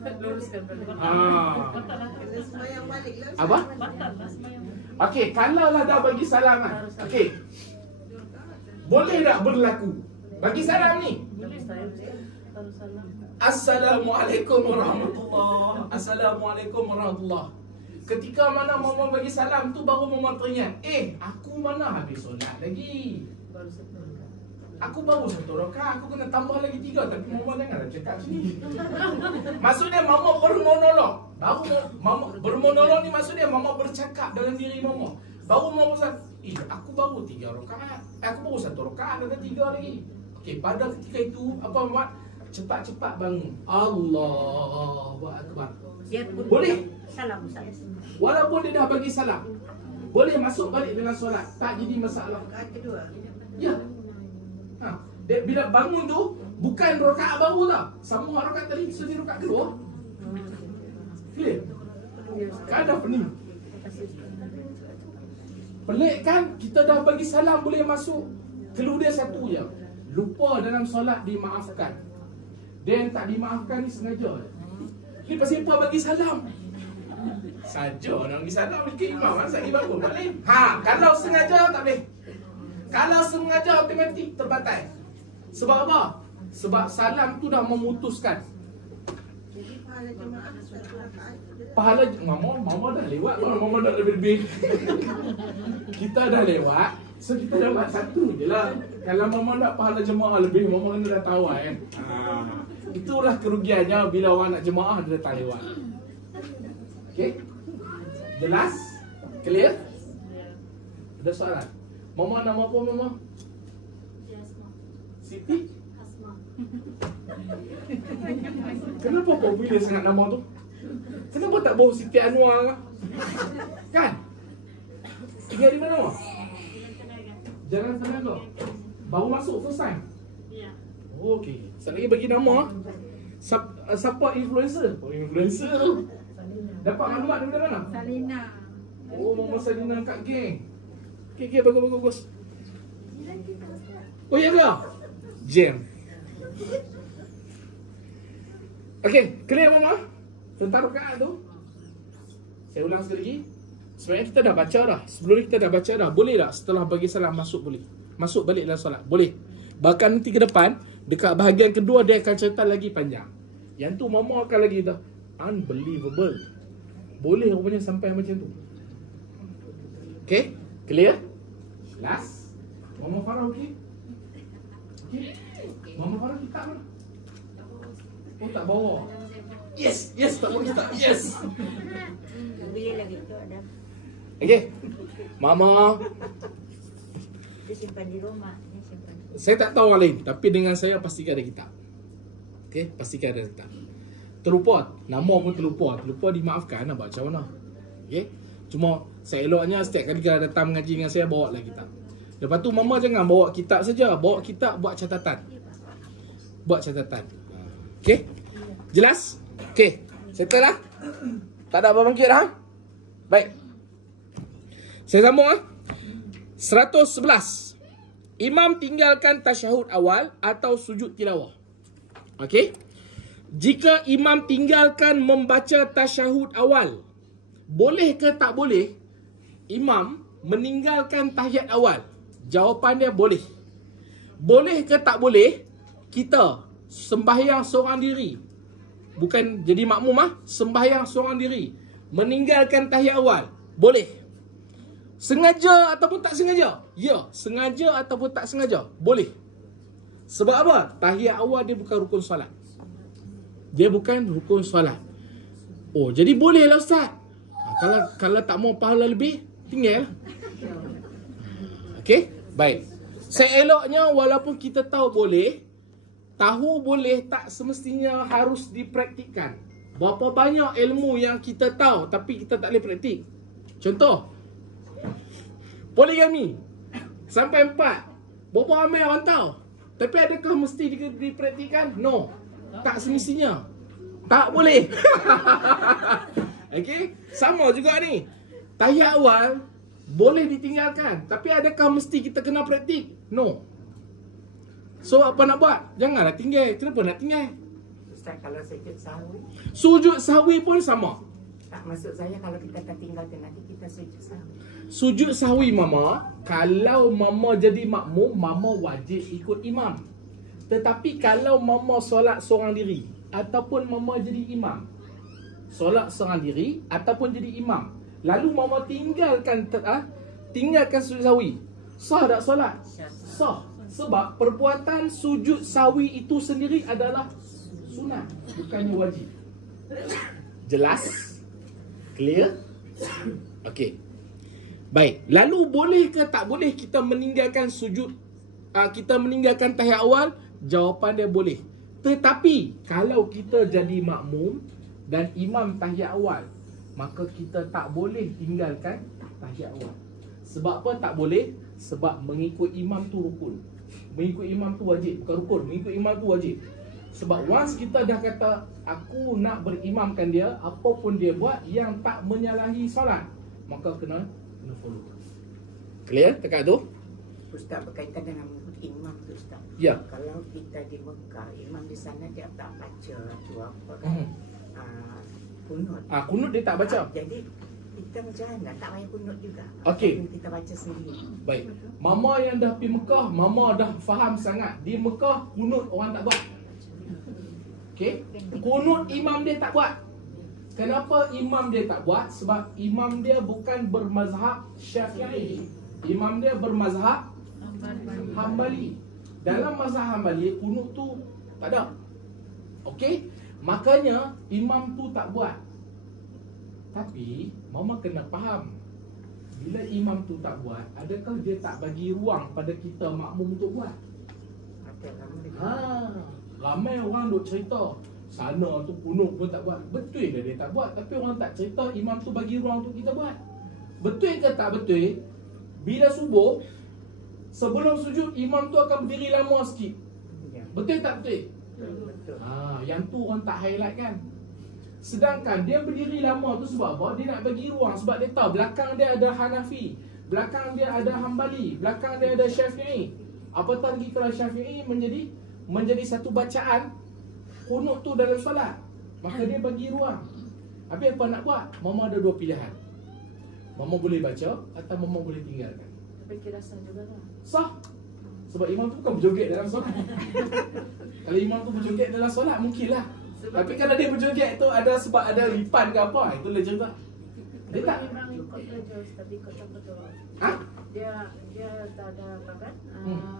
Luruskan balik. Kena sembahyang balik lah. Apa? Batal lah semayang. Okey, kalaulah dah bagi salam kan. Okey. Boleh tak berlaku? Bagi salam ni. Boleh saya taruh salam. Assalamualaikum warahmatullahi. Assalamualaikum warahmatullahi. Ketika mana mama bagi salam tu baru mama teringat, aku mana habis solat lagi. Baru satu. Aku baru 1 rakaat, aku kena tambah lagi 3. Tapi mama janganlah cakap sini. Maksudnya mama bermonolog. Baru mama bermonolog ni maksudnya mama bercakap dalam diri mama. Baru mama kata, aku baru 3 rakaat. Aku baru 1 rakaat, ada 3 lagi. Okey, pada ketika itu apa buat? Cepat-cepat bangun. Allahu akbar. Dia pun Boleh. salam Ustaz. Walaupun dia dah bagi salam, boleh masuk balik dalam solat. Tak jadi masalah. Rakaat kedua. Ya. Dia bila bangun tu bukan rakaat baru lah. Sama rakaat tadi sudah rakaat kedua. Clear? Kan dah pening. Pelik kan? Kita dah bagi salam boleh masuk. Keluh dia satu je. Lupa dalam solat dimaafkan. Dia yang tak dimaafkan ni sengaja. Ni pasal apa bagi salam? Saja nak bagi salam ke imam masa ni bangun balik. Kalau sengaja tak boleh. Kalau sengaja automatik terbatal. Sebab apa? Sebab salam tu dah memutuskan. Jadi pahala jemaah 1 rakaat. Pahala mama dah lewat, mama dah lebih-lebih. Kita dah lewat. So kita dapat satu je lah. Kalau mama nak pahala jemaah lebih, mama kena dah tahu kan. Itulah kerugiannya bila orang nak jemaah dia datang lewat. Okay? Jelas? Clear? Ada soalan? Mama nama apa mama? Siti? Kenapa popular sangat nama tu? Kenapa tak bawa Siti Anwar lah? Kan? Tinggal di mana mama? Jalan Tenaga. Baru masuk first time? Ya. Okey. Sekali lagi bagi nama. Siapa influencer? Oh, influencer tu. Dapat maklumat daripada mana? Salina. Oh, Mama Salina kat geng. Okey, bagus. Oh, ya ke? Jam. Okey, clear mama? Tentang rakaat tu. Saya ulang sekali lagi. Sebenarnya kita dah baca dah. Sebelum ni kita dah baca dah. Boleh tak setelah bagi salam masuk boleh? Masuk balik dalam solat. Boleh. Bahkan nanti ke depan, dekat bahagian kedua dia akan cerita lagi panjang. Yang tu mama akan lagi dah. Unbelievable. Boleh rupanya sampai macam tu. Okay? Clear? Last. Mama Farah okey? Okey? Mama Farah kitab mana? Oh tak bawa. Yes, tak bawa kitab. Yes. Bila lagi tu ada. Okey. Mama, Dia simpan di rumah. Dia simpan. saya tak tahu orang lain, tapi dengan saya pastikan ada kitab. Okey, pastikan ada kitab. Terlupa, nama pun terlupa. Terlupa dimaafkan, nak buat macam mana? Okey. Cuma saya eloknya setiap kali kalau datang mengaji dengan saya, bawa lah kitab. Lepas tu mama jangan bawa kitab saja, bawa kitab buat catatan. Buat catatan. Okey? Jelas? Okey. Settle lah? Tak ada apa bangkit dah? Baik. Saya sambung ah. 111. Imam tinggalkan tasyahud awal atau sujud tilawah. Okey? Jika imam tinggalkan membaca tasyahud awal, boleh ke tak boleh imam meninggalkan tahiyat awal? Jawapan dia boleh. Boleh ke tak boleh kita sembahyang seorang diri, bukan jadi makmum sembahyang seorang diri, meninggalkan tahiyat awal? Boleh. Sengaja ataupun tak sengaja? Ya, sengaja ataupun tak sengaja? Boleh. Sebab apa? Tahiyat awal dia bukan rukun solat. Dia bukan rukun solat. Oh, jadi boleh lah Ustaz. Kalau tak mau pahala lebih, tinggal. Okey? Baik. Seeloknya walaupun kita tahu boleh, tahu boleh tak semestinya harus dipraktikkan. Berapa banyak ilmu yang kita tahu tapi kita tak boleh praktik. Contoh, poligami sampai 4. Berapa ramai orang tahu, tapi adakah mesti dipraktikkan? No. Tak semestinya. Tak boleh. Okey, sama juga ni. Tahiyat awal boleh ditinggalkan, tapi adakah mesti kita kena praktik? No. So apa nak buat? Janganlah tinggal. Kenapa nak tinggal? Ustaz, kalau sujud sahwi, Sujud sahwi pun sama. tak maksud saya kalau kita tertinggalkan nanti kita sujud sahwi. Sujud sahwi mama, kalau mama jadi makmum, mama wajib ikut imam. Tetapi kalau mama solat seorang diri ataupun mama jadi imam, solat seorang diri ataupun jadi imam, lalu mama tinggalkan sujud sahwi, sah tak solat? Sah. Sebab perbuatan sujud sahwi itu sendiri adalah sunat, bukannya wajib. Jelas? Clear? Okey. Baik. Lalu boleh ke tak boleh kita meninggalkan sujud, kita meninggalkan tahiyat awal? Jawapan dia boleh. Tetapi kalau kita jadi makmum dan imam tahiyat awal, maka kita tak boleh tinggalkan tahiyat awal. Sebab apa tak boleh? Sebab mengikut imam tu rukun. Mengikut imam tu wajib, bukan rukun. Mengikut imam tu wajib. Sebab once kita dah kata aku nak berimamkan dia, apa pun dia buat yang tak menyalahi solat, maka kena follow. Clear dekat tu? Ustaz, berkaitan dengan mengikut imam tu Ustaz. Ya. Kalau kita di Mekah, imam di sana dia tak baca tu apa kan? Kunut. Kunut dia tak baca. Jadi kita macam mana? Tak payah kunut juga. Okey. Kita baca sendiri. Baik. Mama yang dah pergi Mekah, mama dah faham sangat. Di Mekah kunut orang tak buat. Okey. Kunut imam dia tak buat. Kenapa imam dia tak buat? Sebab imam dia bukan bermazhab Syafi'i. Imam dia bermazhab Hambali. Dalam mazhab Hambali, kunut tu tak ada. Okey? Makanya imam tu tak buat. Tapi mama kena faham, bila imam tu tak buat, adakah dia tak bagi ruang pada kita makmum untuk buat? Ramai orang duk cerita sana tu kunut pun tak buat. Betul ke dia tak buat? Tapi orang tak cerita imam tu bagi ruang untuk kita buat. Betul ke tak betul? Bila subuh, sebelum sujud, imam tu akan berdiri lama sikit. Betul tak betul? Yang tu orang tak highlight kan. Sedangkan dia berdiri lama tu sebab apa? Dia nak bagi ruang. Sebab dia tahu belakang dia ada Hanafi, belakang dia ada Hambali, belakang dia ada Syafi'i. Apatah lagi kalau Syafi'i menjadi satu bacaan kunut tu dalam solat, maka dia bagi ruang. Habis apa nak buat? Mama ada dua pilihan. Mama boleh baca atau mama boleh tinggalkan. Tapi kira sah juga lah. Sah. Sebab imam tu bukan berjoget dalam solat. Kalau imam tu berjoget dalam solat, mungkinlah. Tapi kalau dia berjoget tu ada sebab ada lipan ke apa, itu lain cerita. Dia tak. Memang ikut saja, tapi ikut tak betul. Dia tak ada apa kan?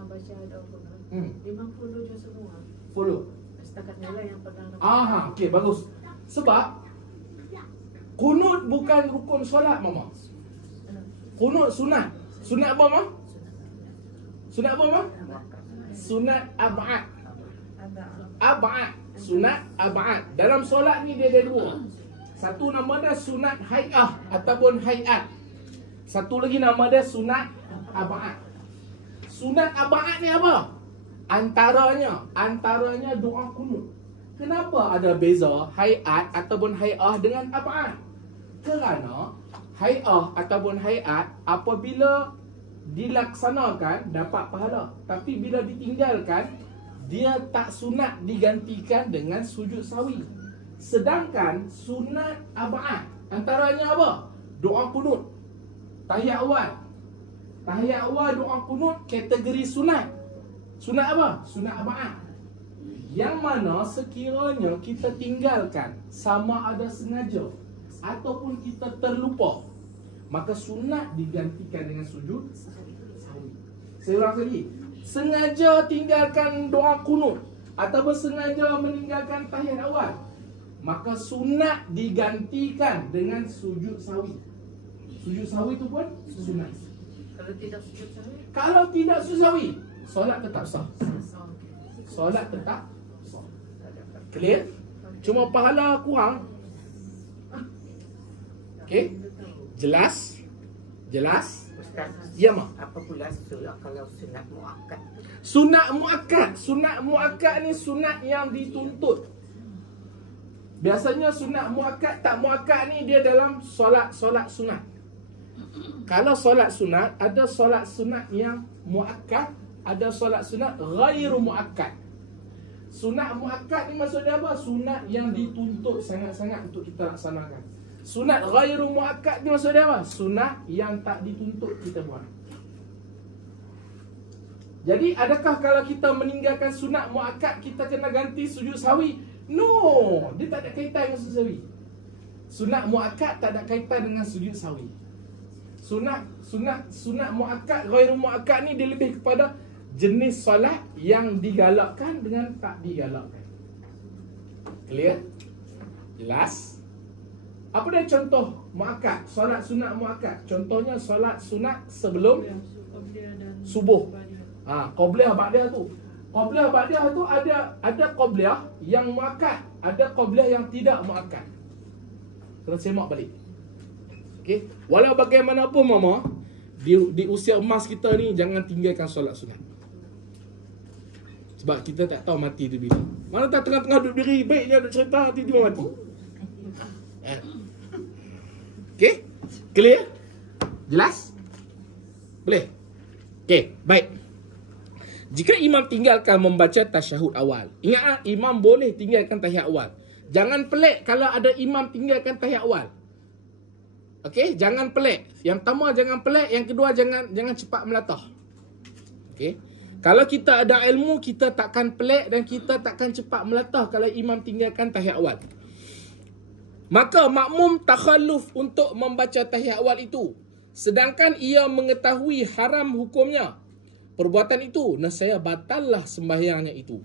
Baca doa kunut. 50 je semua. Follow. Setakat nilai yang pernah. Okey, bagus. Sebab kunut bukan rukun solat, mama. Kunut sunat. Sunat apa, mama? Sunat apa, mama? Sunat ab'ad. Ab'ad. Sunat ab'ad. Dalam solat ni dia ada dua. Satu nama dia sunat hay'ah ataupun hay'at. Satu lagi nama dia sunat ab'ad. Sunat ab'ad ni apa? Antaranya doa kunut. Kenapa ada beza hay'at ataupun hay'ah dengan ab'ad? Kerana hay'ah ataupun hay'at apabila dilaksanakan dapat pahala, tapi bila ditinggalkan dia tak sunat digantikan dengan sujud sawi. Sedangkan sunat ab'ad antaranya apa? Doa kunut. Tahiyat awal doa kunut kategori sunat. Sunat apa? Sunat ab'ad. Yang mana sekiranya kita tinggalkan sama ada sengaja ataupun kita terlupa, maka sunat digantikan dengan sujud sawi. Saya ulang sekali. Sengaja tinggalkan doa kunut ataupun sengaja meninggalkan tahiyat awal, maka sunat digantikan dengan sujud sawi. Sujud sawi itu pun sunat. Kalau tidak sujud sawi? Kalau tidak sujud sawi, solat tetap sah. Solat tetap sah. Clear? Cuma pahala kurang. Okey? Jelas? Ustaz, Ya, mak. apa pula solat kalau sunat muakkad? Sunat muakkad ni sunat yang dituntut. Biasanya sunat muakkad tak muakkad ni dia dalam solat sunat. Kalau solat sunat, ada solat sunat yang muakkad, ada solat sunat ghairu muakkad. Sunat muakkad ni maksud dia apa? Sunat yang dituntut sangat-sangat untuk kita laksanakan. Sunat ghairu muakkad ni maksud dia apa? Sunat yang tak dituntut kita buat. Jadi adakah kalau kita meninggalkan sunat muakkad kita kena ganti sujud sawi? No, dia tak ada kaitan dengan sujud sawi. Sunat muakkad tak ada kaitan dengan sujud sawi. Sunat muakkad, ghairu muakkad ni dia lebih kepada jenis solat yang digalakkan dengan tak digalakkan. Clear? Jelas? Apa dia contoh muakkad? Solat sunat muakkad. Contohnya solat sunat sebelum subuh. Qabliyah ba'diyah tu. Qabliyah ba'diyah tu ada qabliyah yang muakkad, ada qabliyah yang tidak muakkad. Kena semak balik. Okey, walau bagaimanapun mama, di usia emas kita ni jangan tinggalkan solat sunat. Sebab kita tak tahu mati tu bila. Mana tak tengah-tengah duduk diri, baik je duduk cerita, tiba-tiba mati. Okey? Clear? Jelas? Boleh? Okey, baik. Jika imam tinggalkan membaca tasyahud awal. Ingat imam boleh tinggalkan tahiyat awal. Jangan pelik kalau ada imam tinggalkan tahiyat awal. Okey, jangan pelik. Yang pertama jangan pelik, yang kedua jangan cepat melatah. Okey. Kalau kita ada ilmu, kita takkan pelik dan kita takkan cepat melatah kalau imam tinggalkan tahiyat awal. Maka makmum takhalluf untuk membaca tahiyat awal itu. sedangkan ia mengetahui haram hukumnya perbuatan itu, nescaya batallah sembahyangnya itu.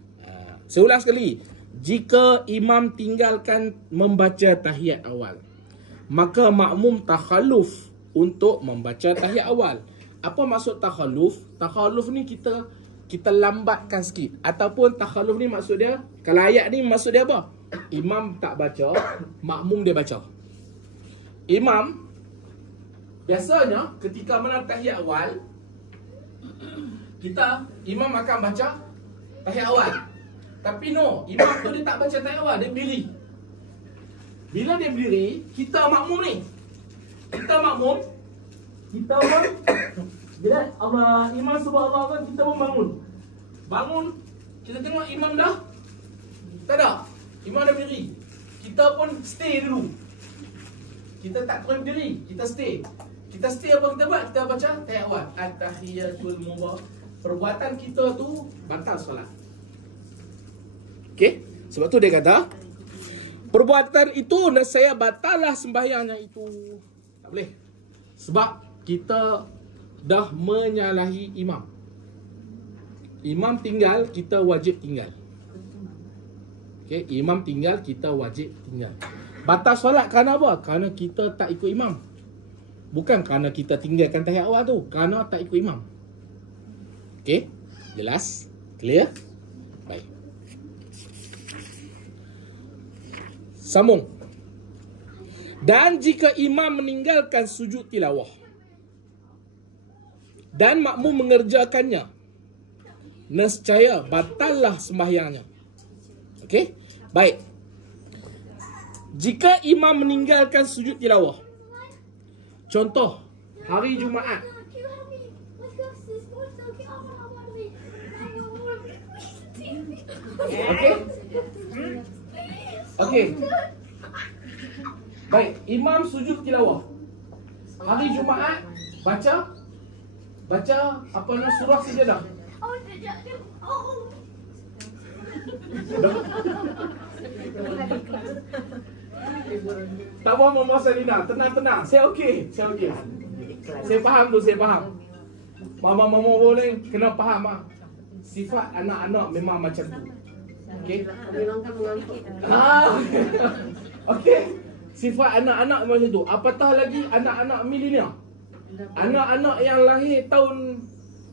Saya ulang sekali. Jika imam tinggalkan membaca tahiyat awal, maka makmum takhalluf untuk membaca tahiyat awal. Apa maksud takhalluf? Takhalluf ni kita lambatkan sikit. Ataupun takhalluf ni maksud dia, kalau ayat ni maksud dia apa? Imam tak baca, makmum dia baca. Imam biasanya ketika mana tahiyat awal, imam akan baca tahiyat awal. Tapi no, imam tu dia tak baca tahiyat awal, dia berdiri. Bila dia berdiri, kita makmum ni. Bila Allah imam sebut Allah, kita pun bangun. Kita tengok imam dah tak ada, imam dah berdiri. Kita pun stay dulu. Kita tak terus berdiri, kita stay. Kita stay apa kita buat? Kita baca tahiyat awal. At-tahiyatul mubarak. Perbuatan kita tu batal solat. Okey? Sebab tu dia kata perbuatan itu nescaya batallah sembahyangnya itu. Tak boleh. Sebab kita dah menyalahi imam. Imam tinggal, kita wajib tinggal. Okey, imam tinggal, kita wajib tinggal. Batal solat kerana apa? Kerana kita tak ikut imam. Bukan kerana kita tinggalkan tahiyat awal tu, kerana tak ikut imam. Okey? Jelas? Clear? Baik. Sambung. Dan jika imam meninggalkan sujud tilawah dan makmum mengerjakannya, nescaya batallah sembahyangnya. Okey? Baik. Jika imam meninggalkan sujud tilawah, contoh hari Jumaat, Okey. Baik, imam sujud tilawah hari Jumaat, baca apa nama surah Sajadah. Tak mau Mama Salina, tenang. Saya okey. Saya faham tu, saya faham. Mama boleh kena faham sifat anak-anak memang macam tu. Okey. Okey. Sifat anak-anak macam tu. Apatah lagi anak-anak milenial. Anak-anak yang lahir tahun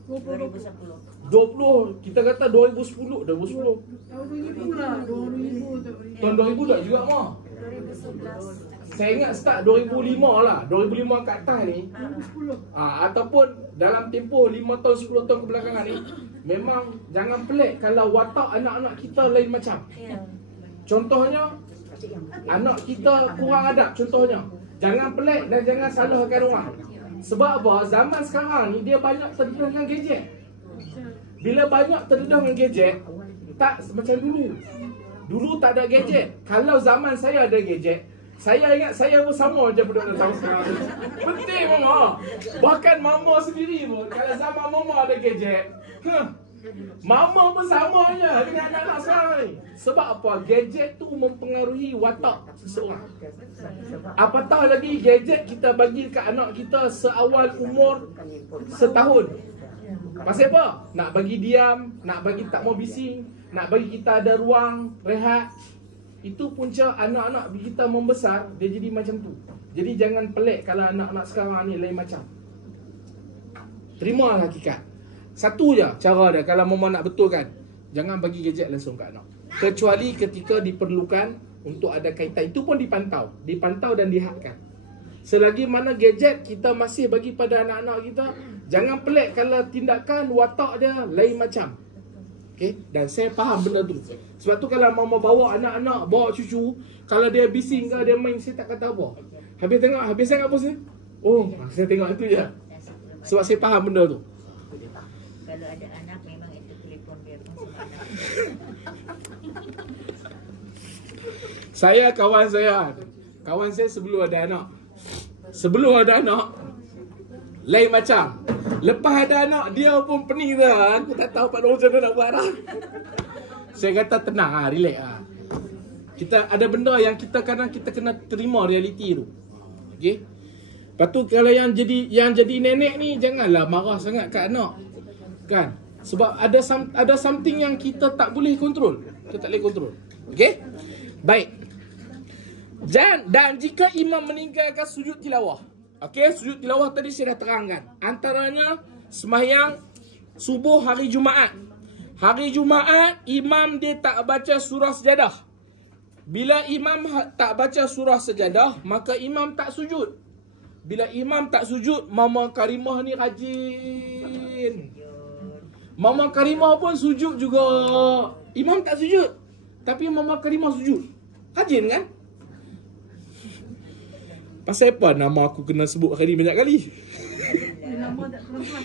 20, kita kata 2010. Tahun 2000 lah. 2000. Tahun 2000 tak juga mah. 2011. Saya ingat start 2005 lah. 2005 kat atas ni. 2010. Ataupun dalam tempoh 5 tahun 10 tahun kebelakangan ni, memang jangan pelik kalau watak anak-anak kita lain macam. Contohnya, anak kita kurang adab contohnya. Jangan pelik dan jangan salahkan orang. Sebab apa? Zaman sekarang ni dia banyak terdedah dengan gadget. Bila banyak terdedah dengan gadget, tak macam dulu. Dulu tak ada gadget. Kalau zaman saya ada gadget, saya ingat saya pun sama je budak-budak zaman sekarang. Penting mama. Bahkan mama sendiri pun, kalau zaman mama ada gadget, mama pun sama je dengan anak-anak sekarang ni. Sebab apa? Gadget tu mempengaruhi watak seseorang. Apatah lagi gadget kita bagi kat anak kita seawal umur setahun. Pasal apa? Nak bagi diam, nak bagi tak mau bising, nak bagi kita ada ruang rehat. Itu punca anak-anak kita membesar, dia jadi macam tu. Jadi jangan pelik kalau anak-anak sekarang ni lain macam. Terima hakikat. Satu je cara dia kalau mama nak betulkan. Jangan bagi gadget langsung kat anak. Kecuali ketika diperlukan untuk ada kaitan. Itu pun dipantau. Dipantau dan dihadkan. Selagi mana gadget kita masih bagi pada anak-anak kita, jangan pelik kalau tindakan watak dia lain macam. Okay? Dan saya faham benda tu. Sebab tu kalau mama bawa anak-anak, bawa cucu, kalau dia bising ke dia main, saya tak kata apa. Habis tengok apa sih? Oh, saya tengok itu je. Sebab saya faham benda tu. Kalau ada anak memang itu telefon dia pun sama anak. Saya kawan saya sebelum ada anak. Sebelum ada anak lain macam. Lepas ada anak dia pun pening dah. Aku tak tahu pada macam mana nak buat dah. Saya kata tenang relax Kita ada benda yang kita kadang kita kena terima realiti tu. Okey. Lepas tu kalau yang jadi nenek ni janganlah marah sangat kat anak. Kan? Sebab ada something yang kita tak boleh kontrol. Kita tak boleh kontrol. Okey? Baik. Dan jika imam meninggalkan sujud tilawah. Okey, sujud tilawah tadi saya dah terangkan. Antaranya sembahyang subuh hari Jumaat. Hari Jumaat imam dia tak baca surah sejadah. Bila imam tak baca surah sejadah, maka imam tak sujud. Bila imam tak sujud, Mama Karimah ni rajin. Mama Karimah pun sujud juga. Imam tak sujud, tapi Mama Karimah sujud. Rajin kan? Pasal apa nama aku kena sebut hari banyak kali? Nama tak keluar.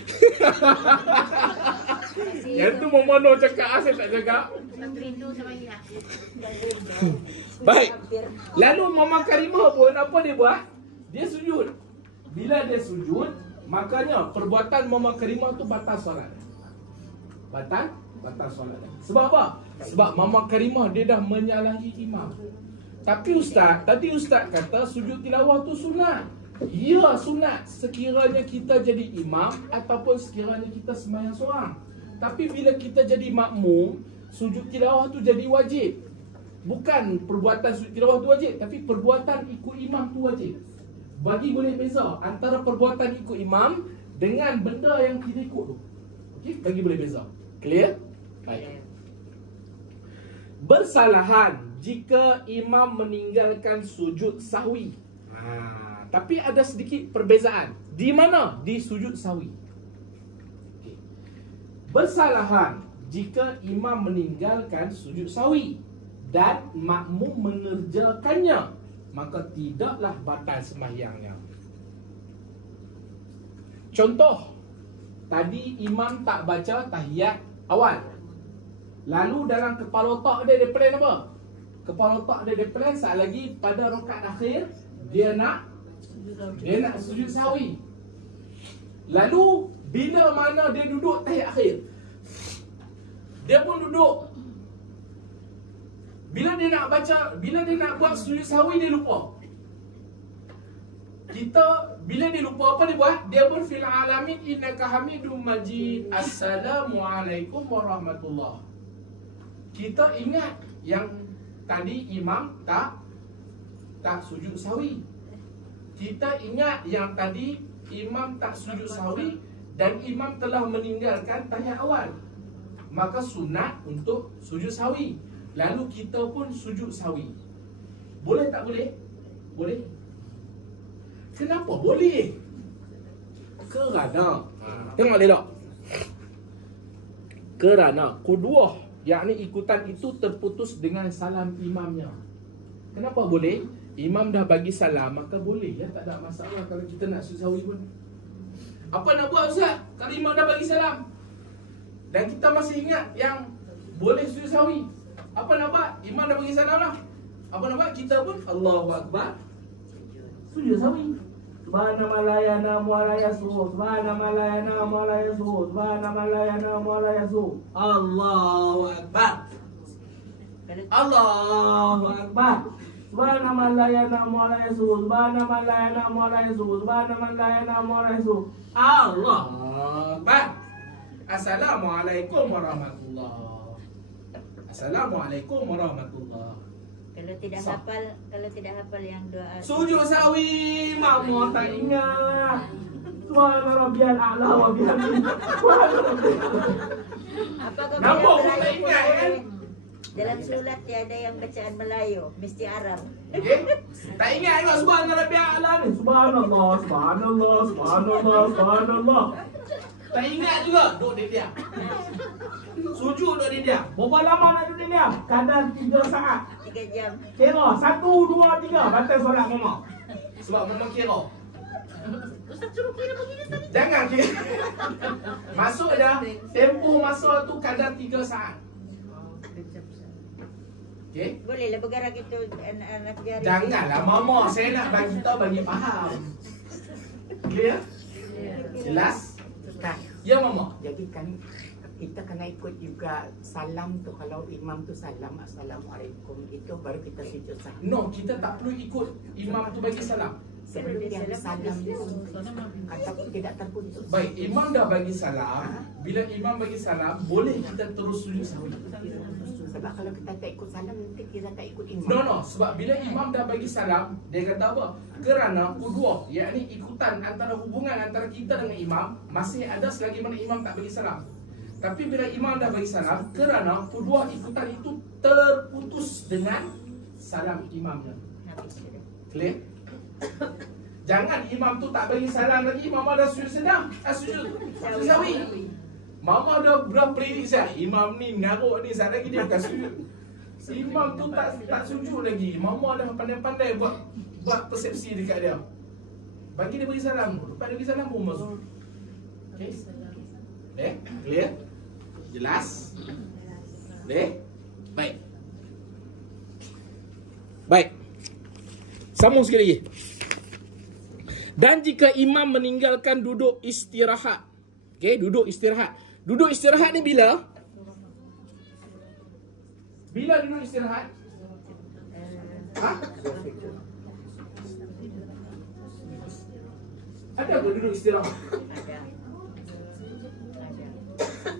Yang tu Mama Noh cakap, saya tak cakap. Rindu sama dia. Baik. Lalu Mama Karimah pun apa dia buat? Dia sujud. Bila dia sujud, makanya perbuatan Mama Karimah tu batal solat. Batal solat. Sebab apa? Sebab Mama Karimah dia dah menyalahi imam. Tapi tadi Ustaz kata sujud tilawah tu sunat. Ya, sunat sekiranya kita jadi imam ataupun sekiranya kita sembahyang seorang. Tapi bila kita jadi makmum, sujud tilawah tu jadi wajib. Bukan perbuatan sujud tilawah tu wajib, tapi perbuatan ikut imam tu wajib. Bagi boleh beza antara perbuatan ikut imam dengan benda yang kita ikut tu. Okey, bagi boleh beza. Clear? Baik. Bersalahan jika imam meninggalkan sujud sahwi. Tapi ada sedikit perbezaan. Di mana? Di sujud sahwi. Okay. Bersalahan jika imam meninggalkan sujud sahwi dan makmum mengerjakannya, maka tidaklah batal sembahyangnya. Contoh, tadi imam tak baca tahiyat awal. Lalu dalam kepala otak dia plan apa? Kepala otak dia plan saat lagi pada rakaat akhir dia nak sujud sahwi. Lalu bila mana dia duduk tahiyat akhir, dia pun duduk. Bila dia nak buat sujud sahwi, dia lupa. Bila dia lupa, apa dia buat? Dia pun fil alamin innaka hamidum majid. Assalamualaikum warahmatullahi. Kita ingat yang tadi imam tak sujud sahwi. Kita ingat yang tadi imam tak sujud sahwi dan imam telah meninggalkan tahiyat awal. Maka sunat untuk sujud sahwi. Lalu kita pun sujud sahwi. Boleh tak boleh? Boleh. Kenapa boleh? Kerana tengok elok. Kerana kuduah, yakni ikutan itu terputus dengan salam imamnya. Kenapa boleh? Imam dah bagi salam, maka boleh ya, tak ada masalah kalau kita nak sujud sahwi pun. Apa nak buat Ustaz? Kalau imam dah bagi salam dan kita masih ingat yang boleh sujud sahwi, apa nak buat? Imam dah bagi salam lah. Apa nak buat? Kita pun Allahu Akbar, sujud sahwi. Subhana la yanamu wa la yasru, subhana la yanamu wa la yasru, subhana la yanamu wa la yasru. Allahu Akbar. Allahu Akbar. Subhana man la yanamu wa la yasru, subhana man la yanamu wa la yasru, subhana man la yanamu wa la yasru. Allahu Akbar. Assalamualaikum warahmatullahi. Assalamualaikum warahmatullahi. Kalau tidak hafal yang doa sujud sahwi, makmum tak ingat. Subhana rabbiyal a'la wa bihamdihi. Apakah nampak pun tak ingat kan? Dalam solat tiada yang bacaan Melayu, mesti Arab. Okay? Tak ingat ke subhana rabbiyal a'la ni? Subhanallah, subhanallah, subhanallah, subhanallah. Tak ingat juga, duduk dia diam. Sujud duduk dia diam. Berapa lama nak duduk dia diam? Kadar 3 saat. 3 jam. Kira 1, 2, 3 batal solat Mama. Sebab Mama kira. Ustaz suruh kira begini tadi. Jangan kira. Masuk dah. Tempoh masa tu kadar 3 saat. Okay? Bolehlah bergerak itu anak jari. Janganlah Mama, saya nak bagi tahu bagi faham. Clear? Jelas? Ustaz, Ya Mama. jadi kan kita kena ikut juga salam tu. Kalau imam tu salam Assalamualaikum, itu baru kita sujud sahwi. No, kita tak perlu ikut imam tu bagi salam. sebelum dia bersalam atau tidak terputus. Baik, imam dah bagi salam. Bila imam bagi salam, boleh kita terus sujud sahwi. Sebab kalau kita tak ikut salam, nanti kita tak ikut imam. No, sebab bila imam dah bagi salam, dia kata apa? Kerana kedua, yakni ikutan antara hubungan antara kita dengan imam masih ada selagi mana imam tak bagi salam. Tapi bila imam dah bagi salam, kerana kedua ikutan itu terputus dengan salam imamnya. Clear? Jangan imam tu tak bagi salam lagi, mama dah sujud sedang, sujud sahwi. Mama dah berpredik saya, imam ni ngaruk ni, saat lagi dia bukan sujud. Imam tu tak sujud lagi. Mama dah pandai-pandai buat persepsi dekat dia. Bagi dia bagi salam, lepas dia bagi salam pun masuk. Okay? Clear? Jelas? Baik. Sambung sekali lagi. Dan jika imam meninggalkan duduk istirahat. Okay, duduk istirahat. Duduk istirahat ni bila? Bila duduk istirahat? Ada apa duduk istirahat?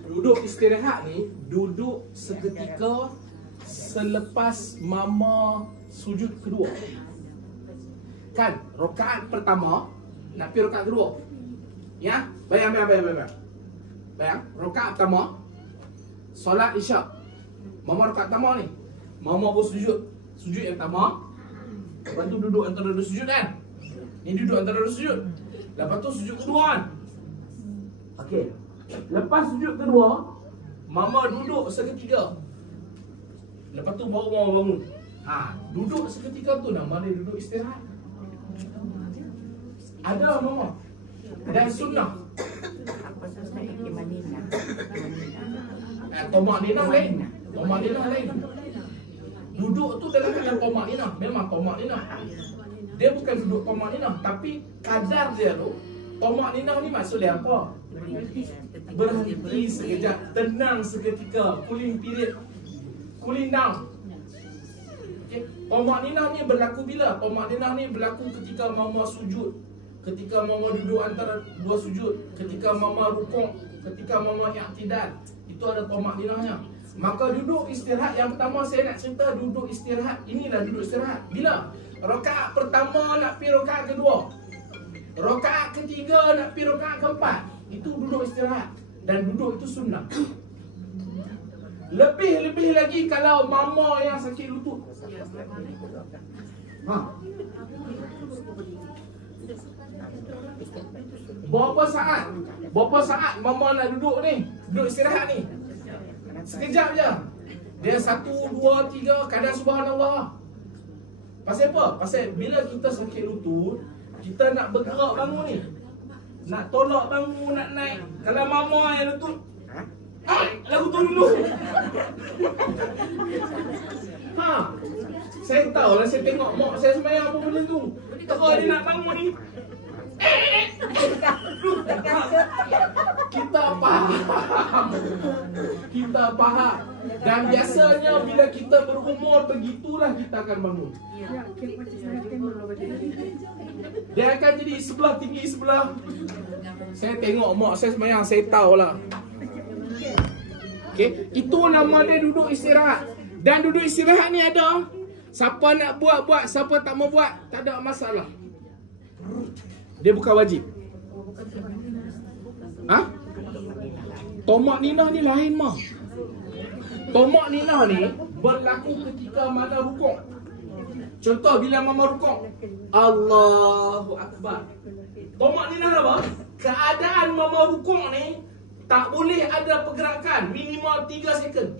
Duduk istirahat ni duduk seketika selepas mama sujud kedua. Kan rakaat pertama nak pergi rakaat kedua. Ya, bayang. Bayang, rakaat pertama solat Isyak. Mama rakaat pertama ni. Mama pun sujud yang pertama. Lepas tu duduk antara dua sujud kan? Ni duduk antara dua sujud. Lepas tu sujud kedua kan? Okey. Lepas sujud kedua, mama duduk seketika. Lepas tu baru mama bangun. Duduk seketika tu nama dia duduk istirahat. Ada mama. Dan sunnah. Apa susah ikimanina? Tomak ninah lain. Duduk tu dalam keadaan tomak ninah. Memang tomak ninah. Dia bukan duduk tomak ninah, tapi kadar dia tu. Tomak ninah ni maksud dia apa? Berhenti sekejap, tenang seketika, cooling period, cooling down. Okay. Tomak ninah ni berlaku bila? Tomak ninah ni berlaku ketika mama sujud, ketika mama duduk antara dua sujud, ketika mama rukuk, ketika mama i'tidal. Itu ada tomak ninahnya. Maka duduk istirahat yang pertama saya nak cerita duduk istirahat. Inilah duduk istirahat. Bila? Rakaat pertama nak pergi rakaat kedua. Rakaat ketiga nak pergi rakaat keempat. Itu duduk istirahat. Dan duduk itu sunnah. Lebih lagi kalau mama yang sakit lutut. Berapa saat mama nak duduk ni? Duduk istirahat ni? Sekejap je. Dia 1, 2, 3, kadang subhanallah. Pasal apa? Pasal bila kita sakit lutut, kita nak bergerak bangun ni, nak tolak bangun, nak naik. Kalau mama yang lutut, lagu tu dulu. Saya tahu lah, saya tengok mak saya sembahyang apa benda tu. Kalau dia nak bangun ni, kita faham. Dan biasanya bila kita berumur begitulah kita akan bangun. Dia akan jadi sebelah tinggi sebelah. Saya tengok mak saya sembahyang, saya tahulah. Okey, itu nama dia duduk istirahat. Dan duduk istirahat ni ada, siapa nak buat, siapa tak mau buat, tak ada masalah. Dia bukan wajib. Tomak ninah ni lain mah. Tomak ninah ni berlaku ketika mana rukuk. Contoh bila mama rukuk, Allahu Akbar. Tomak ninah apa? Keadaan mama rukuk ni tak boleh ada pergerakan minimal 3 second.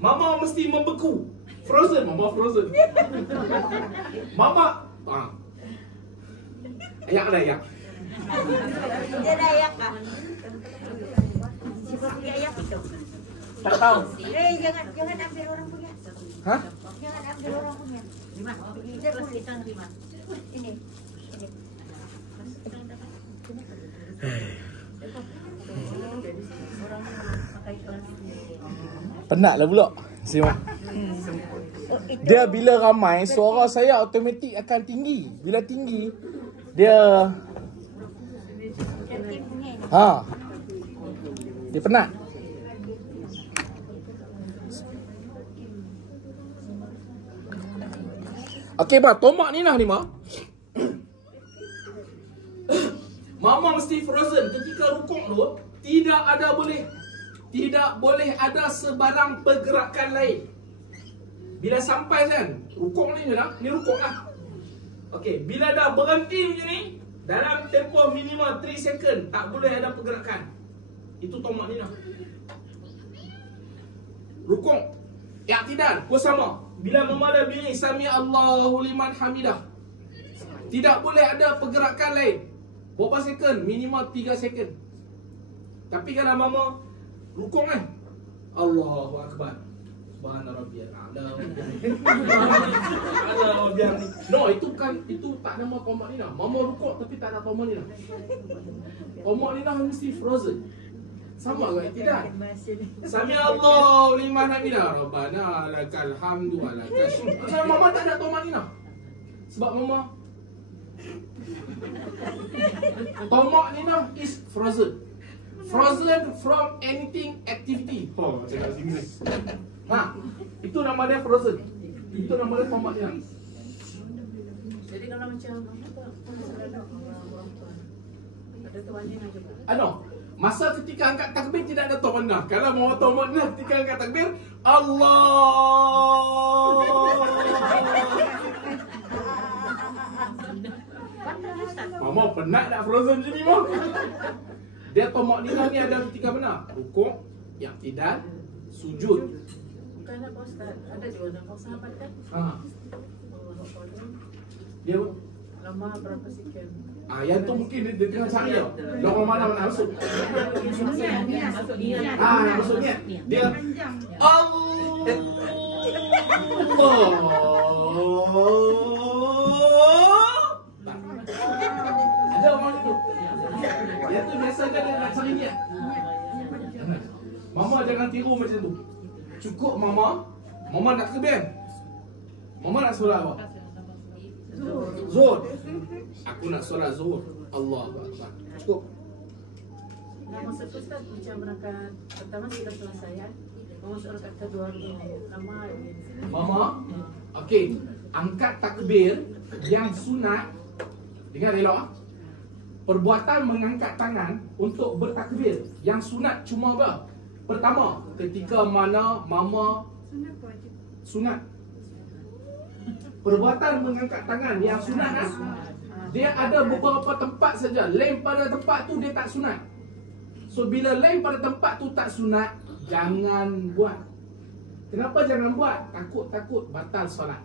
Mama mesti membeku. Frozen, mama frozen. Mama ayak. Dia dah ayak kah? Siapa punya ayak itu? Tak tahu. Jangan ambil orang punya. Jangan ambil orang punya. Kita boleh terima. Ini. Penat lah pula. Simak. Dia bila ramai, suara saya automatik akan tinggi. Bila tinggi, dia dia penat. Okey, bah, tomak Nina ni, Mama mesti frozen ketika rukuk tu. Tidak boleh ada sebarang pergerakan lain. Bila sampai kan, rukuk ni je lah. Ni rukuk lah. Okey, bila dah berhenti macam ni, dalam tempoh minimal 3 second, tak boleh ada pergerakan. Itu tomak Nina. Rukuk, i'tidal, pun sama. Bila mama dah bunyi Sami Allahu liman hamidah, tidak boleh ada pergerakan lain. Berapa second? Minimal 3 second. Tapi kalau mama rukuk kan, Allahu Akbar, Subhana Rabbiyal A'la. No, itu tak nama tomak Nina. Mama rukuk tapi tak ada tomak Nina. Tomak Nina mesti frozen. Sama ke tidak? Sami Allahu liman hamidah, Rabbana lakal hamdu wa lakal syukr. Sebab mama tak ada tomak Nina. Sebab mama tomak Nina is frozen. Frozen from anything activity. Cakap Inggeris. Itu nama dia frozen. Itu nama dia tomak Nina. Jadi kalau macam ada tuannya aja. Masa ketika angkat takbir tidak ada tomak Nina. Kalau mau tomak Nina ketika angkat takbir, Allah. Mama penat nak frozen sini, Mama. Dia tomak Nina ni ada ketika mana? Rukuk, i'tidal, sujud. Bukan apa Ustaz, ada juga nampak sahabat kan? Dia lama berapa sekian? yang tu mungkin dia tengah cari tau. Lama mana masuk. Masuk niat. Dia Allah. Ada orang itu. Dia tu biasa dia nak cari niat. Mama jangan tiru macam tu. Cukup mama nak takbir. Mama nak solat apa? Zuhur. Aku nak solat zuhur. Allahu Akbar. Cukup. Masa tu Ustaz macam berangkat pertama kita selesai ya. Masuk rakaat kedua begini. Lama begini. Mama, okey, angkat takbir yang sunat. Dengar elok. Perbuatan mengangkat tangan untuk bertakbir yang sunat cuma apa? Pertama, ketika mana mama sunat. Perbuatan mengangkat tangan yang sunat dia ada beberapa tempat saja. Lain pada tempat tu dia tak sunat. So bila lain pada tempat tu tak sunat, jangan buat. Kenapa jangan buat? Takut batal solat.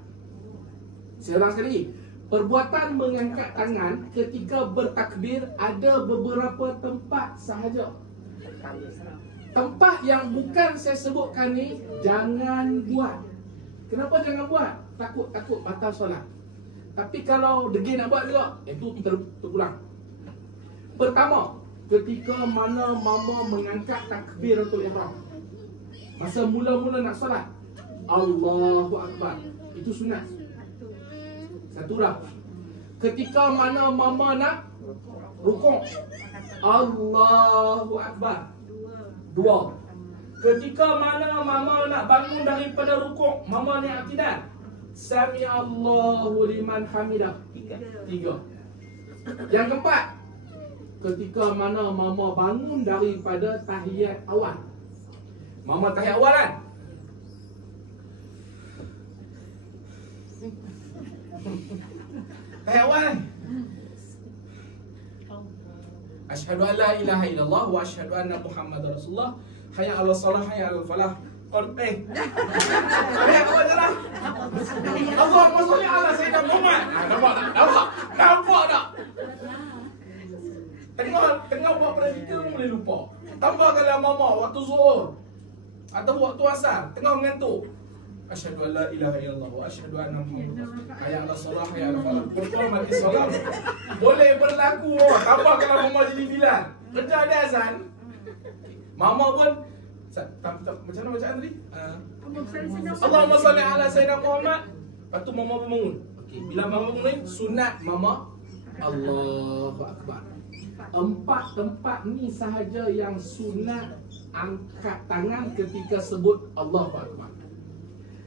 Saya ulang sekali lagi. Perbuatan mengangkat tangan ketika bertakbir ada beberapa tempat sahaja. Tempat yang bukan saya sebutkan ni jangan buat. Kenapa jangan buat? Takut batal solat. Tapi kalau degil nak buat juga, itu terulang. Pertama, ketika mana mama mengangkat takbiratul ihram. Masa mula-mula nak solat, Allahu Akbar. Itu sunat. Satu dah. Ketika mana mama nak rukuk, Allahu Akbar. Dua. Ketika mana mama nak bangun daripada rukuk, mama ni i'tidal, Sami Allahu liman hamidah. Tiga. Yang keempat, ketika mana mama bangun daripada tahiyat awal. Mama tahiyat awal kan? Tahiyat awal kan? Asyhadu an la ilaha illallah wa asyhadu anna Muhammadar Rasulullah. Hayya 'alas salah, hayya 'alal falah. Tahiyat awal jalan. Allahumma shalli ala sayyidina Muhammad. Nampak tak? Tengah buat praktikal boleh lupa. Tambah kalau mama waktu zuhur atau waktu asar tengah mengantuk. Asyhadu an la ilaha illallah wa asyhadu anna Muhammadar Rasulullah. Hayya 'alas salah, hayya 'alal falah. Pertama mati solat. Boleh berlaku. Tambah kalau mama jadi Bilal. Kerja ada azan. Mama pun Macam mana bacaan tadi? Allahumma Allahumma salli ala Sayyidina Muhammad. Lepas tu mama pun bangun. Okey, bila mama bangun ni sunat mama Allahu Akbar. 4 tempat ni sahaja yang sunat angkat tangan ketika sebut Allahu Akbar.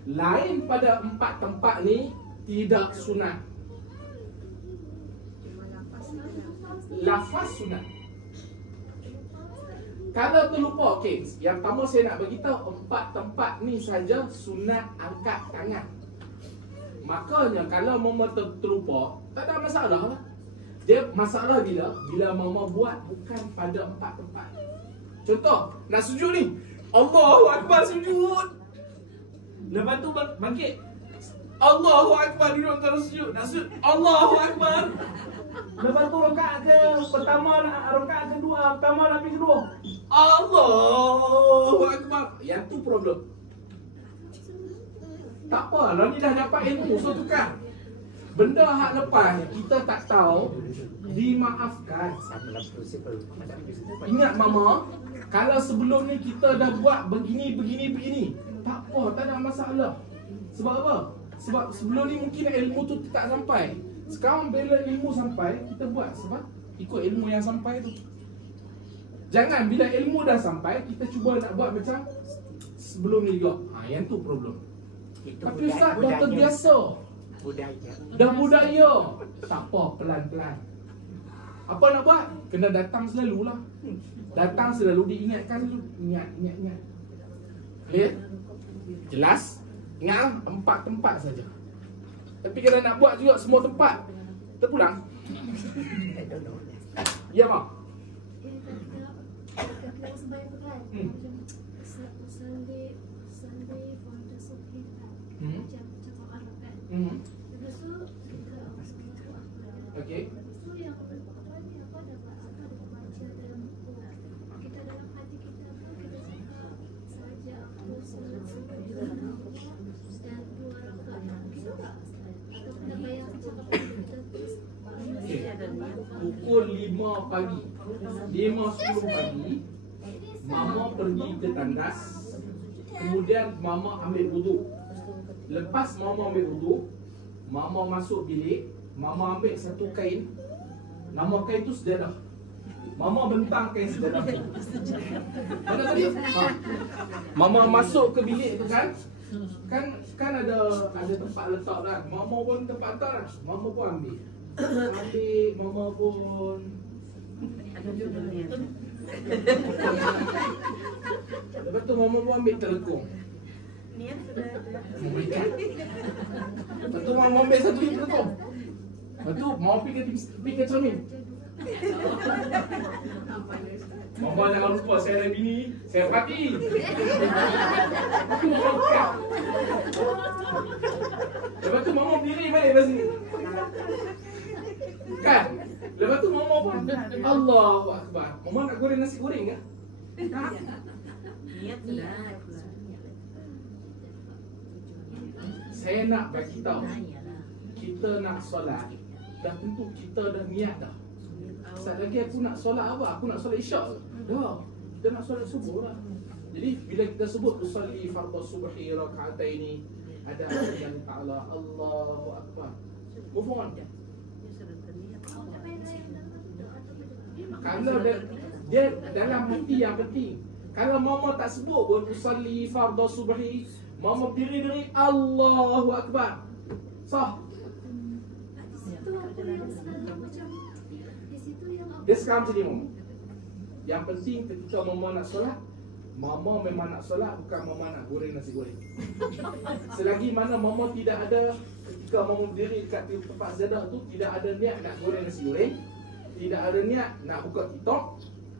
Lain pada 4 tempat ni tidak sunat. Lafaz sunat. Kalau terlupa, okey, yang pertama saya nak beritahu 4 tempat ni saja sunat angkat tangan. Makanya kalau mama terlupa, tak ada masalah lah. Dia masalah bila mama buat bukan pada 4 tempat. Contoh, nak sujud ni, Allahu Akbar sujud. Lepas tu bangkit, Allahu Akbar duduk terus sujud. Nak sujud, Allahu Akbar. Lepas tu rakaat ke pertama, rakaat kedua, pertama habis kedua, Allahu Akbar. Yang tu problem. Tak apa, lah ni dah dapat ilmu, so tukar. Benda hak lepas kita tak tahu, dimaafkan. Ingat mama, kalau sebelum ni kita dah buat begini, tak apa, tak ada masalah. Sebab apa? Sebab sebelum ni mungkin ilmu tu tak sampai. Sekarang bila ilmu sampai, kita buat sebab ikut ilmu yang sampai tu. Jangan bila ilmu dah sampai, kita cuba nak buat macam sebelum ni juga. Yang tu problem. Tapi Ustaz dah terbiasa. Dah budaya. Tak apa, pelan-pelan. Apa nak buat? Kena datang selalu lah. Datang selalu, diingatkan dulu. Ingat. Clear? Jelas? Ingat 4 tempat saja. Tapi kalau nak buat juga semua tempat, terpulang. Ya, Mak? Okey. Pukul 5 pagi, 5:10 pagi, mama pergi ke tandas. Kemudian mama ambil wuduk. Lepas mama ambil wuduk, mama masuk bilik. Mama ambil satu kain. Nama kain tu sejadah. Mama bentang kain sejadah. Mana tadi? Mama masuk ke bilik tu kan? Kan ada tempat letak kan. Mama pun tempat letak lah. Mama pun ambil. Mama pun Ada judulnya. lepas tu mama pun ambil telekung. Niat sudah ada. Lepas tu mama ambil satu lagi telekung. Lepas tu mama pergi ke cermin. Mama jangan lupa saya ada bini, saya parti. Lepas tu mama berdiri balik kat sini. Kan? Lepas tu mama pun Allahu Akbar. Mama nak goreng nasi goreng ke? Niat sudah. Saya nak bagi tahu, kita nak solat, dah tentu kita dah niat dah. Saat lagi aku nak solat apa? Aku nak solat isyak ke? Dah. Kita nak solat subuh lah. Jadi bila kita sebut usalli fardhu subhi raka'ataini, ada yang ta'ala Allahu Akbar. Move on. Kalau dia dalam hati yang penting. Kalau mama tak sebut pun usalli fardhu subhi, mama berdiri Allahu Akbar. Sah. Dia sekarang macam ni mama. Yang penting ketika mama nak solat, mama memang nak solat, bukan mama nak goreng nasi goreng. Selagi mana mama tidak ada, ketika mama berdiri kat tempat sejadah tu, tidak ada niat nak goreng nasi goreng, tidak ada niat nak buka TikTok,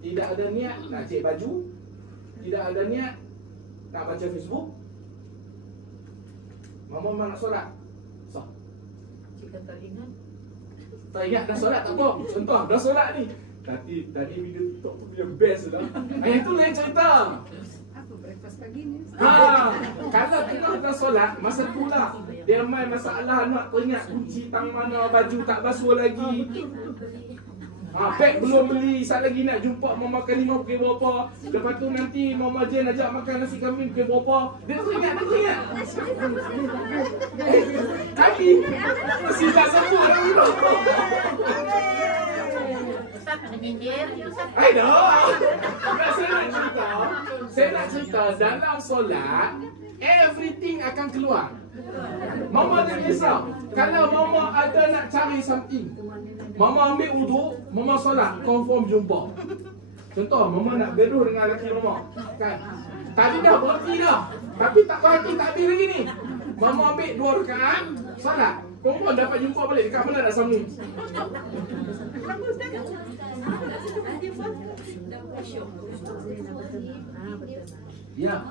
tidak ada niat nak cek baju, tidak ada niat nak baca Facebook, mama memang nak solat. Sah. Jika tak ingat, tak ingat dah solat tak apa. Contoh dah solat ni. Tadi video TikTok tu punya best lah. Yang tu lain cerita. Apa breakfast pagi ni? Kalau kita dah solat, masa tu lah dia main masalah nak teringat kunci tang mana, baju tak basuh lagi. Beg belum beli, sat lagi nak jumpa Mama Kalimah pukul berapa. Lepas tu nanti Mama Jen ajak makan nasi kambing pukul berapa. Dia teringat. Kami mesti tak sebut. Ustaz menyindir. Aida. Saya nak cerita dalam solat everything akan keluar. Mama tak kisah. Kalau Mama ada nak cari something, Mama ambil wuduk, Mama solat, confirm jumpa. Contoh, Mama nak gaduh dengan lelaki Mama, kan? Tadi dah berhenti dah, tapi tak berhenti, tak habis lagi ni. Mama ambil 2 rakaat, solat, confirm dapat jumpa balik. Dekat mana dah sambung? Kenapa Ustaz? Ya.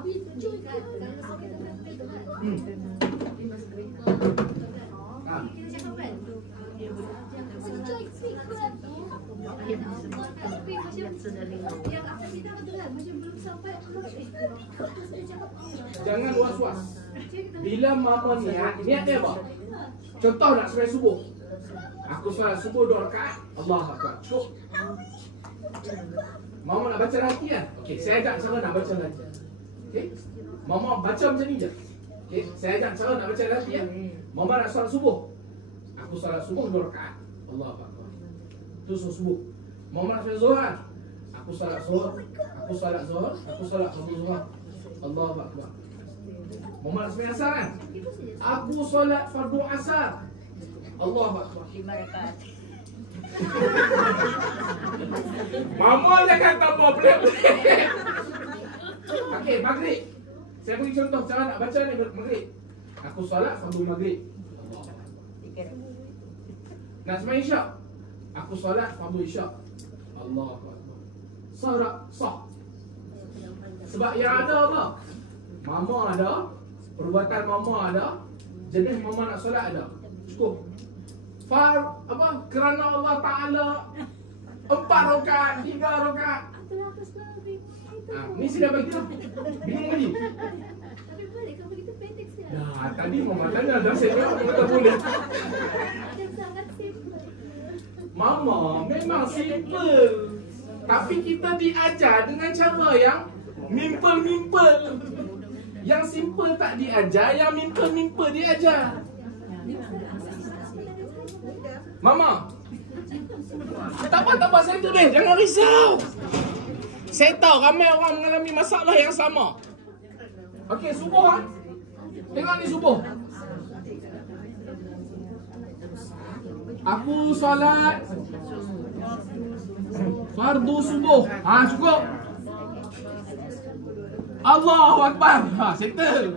Jangan was-was. Bila Mama niat dia apa? Contoh nak sembahyang subuh. Aku solat subuh 2 rakaat, Allahu Akbar. Cukup. Mama nak baca latihan. Okey, saya ajak cara nak baca latihan. Okey. Mama baca macam ni je. Okey, saya ajak cara nak baca latihan. Mama nak solat subuh. Aku solat subuh 2 rakaat. Allahu Akbar. Tu subuh. Mama nak solat zuhur. Aku solat zuhur. Aku solat zuhur. Aku solat zuhur. Allahu Akbar. Mama nak sembahyang asar kan? Aku solat fardu asar. Allahu Akbar. 5 rakaat. Mama jangan tambah pelik-pelik. Okey, maghrib. Saya bagi contoh cara nak baca ni maghrib. Aku solat fardu maghrib. Nak sembahyang isyak. Aku solat fardu isyak. Allahu Akbar. Sah tak? Sah. Sebab yang ada apa? Mama ada, perbuatan Mama ada, jenis Mama nak solat ada. Cukup. Kerana Allah Ta'ala 4 rakaat, 3 rakaat. Ni sudah bagi lah. Bingung lagi. Tapi boleh kalau begitu pendek sekali. Dah, tadi Mama tanya dah saya jawab betul boleh. Sangat simple. Mama memang simple. Tapi kita diajar dengan cara yang mimpel-mimpel. Yang simple tak diajar, yang mimpel-mimpel diajar. Mama, tak apa, saya tulis, jangan risau. Saya tahu ramai orang mengalami masalah yang sama. Okey, subuh ah. Tengok ni subuh. Aku solat fardu subuh. Cukup. Allahu Akbar. Settle.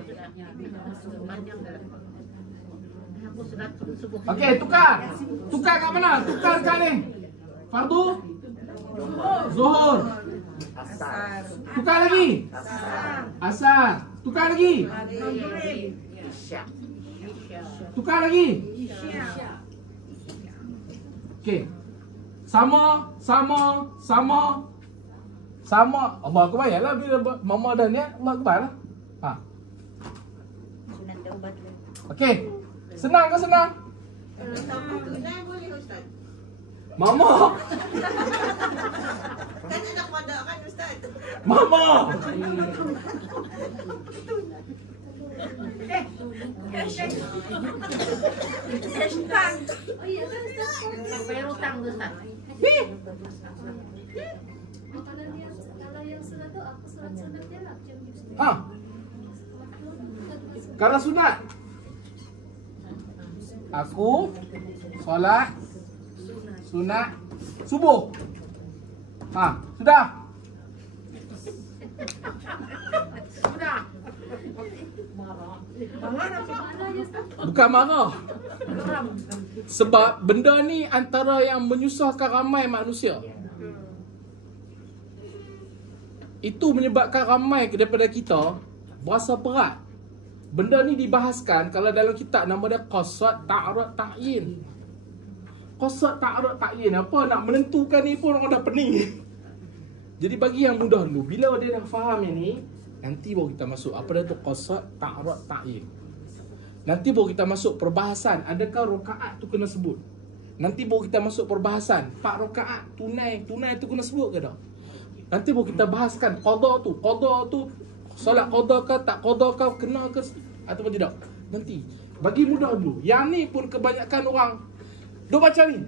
Okey, tukar. Tukar kat mana? Tukar kat ni. Fardu Zuhur. Asar. Tukar lagi. Asar. Tukar lagi. Isyak. Tukar lagi. Okey. Sama. Allah Akbar lah bila Mama dah niat, Allah Akbar lah. Okey. Senang ke senang? Kalau tunai boleh Ustaz. Mama. Kan nak pada kan Ustaz. Mama. Oh iya kan Ustaz? Sampai hutang tu Ustaz. Kalau yang sunat tu aku solat sunat je lah jam-jam. Kalau sunat, aku solat sunat subuh. Sudah. Bukan marah. Sebab benda ni antara yang menyusahkan ramai manusia. Itu menyebabkan ramai daripada kita berasa berat. Benda ni dibahaskan kalau dalam kitab nama dia Qasad Ta'arud Ta'yin. Qasad Ta'arud Ta'yin. Apa nak menentukan ni pun orang dah pening. Jadi bagi yang mudah dulu, bila dia dah faham ini, nanti baru kita masuk apa dia tu Qasad Ta'arud Ta'yin. Nanti baru kita masuk perbahasan adakah rakaat tu kena sebut. Nanti baru kita masuk perbahasan 4 rakaat tunai tu kena sebut ke tak? Nanti baru kita bahaskan qada tu solat qada ke tak qada ke, kena ke ataupun tidak. Nanti bagi mudah dulu. Yang ni pun kebanyakan orang duk baca ni,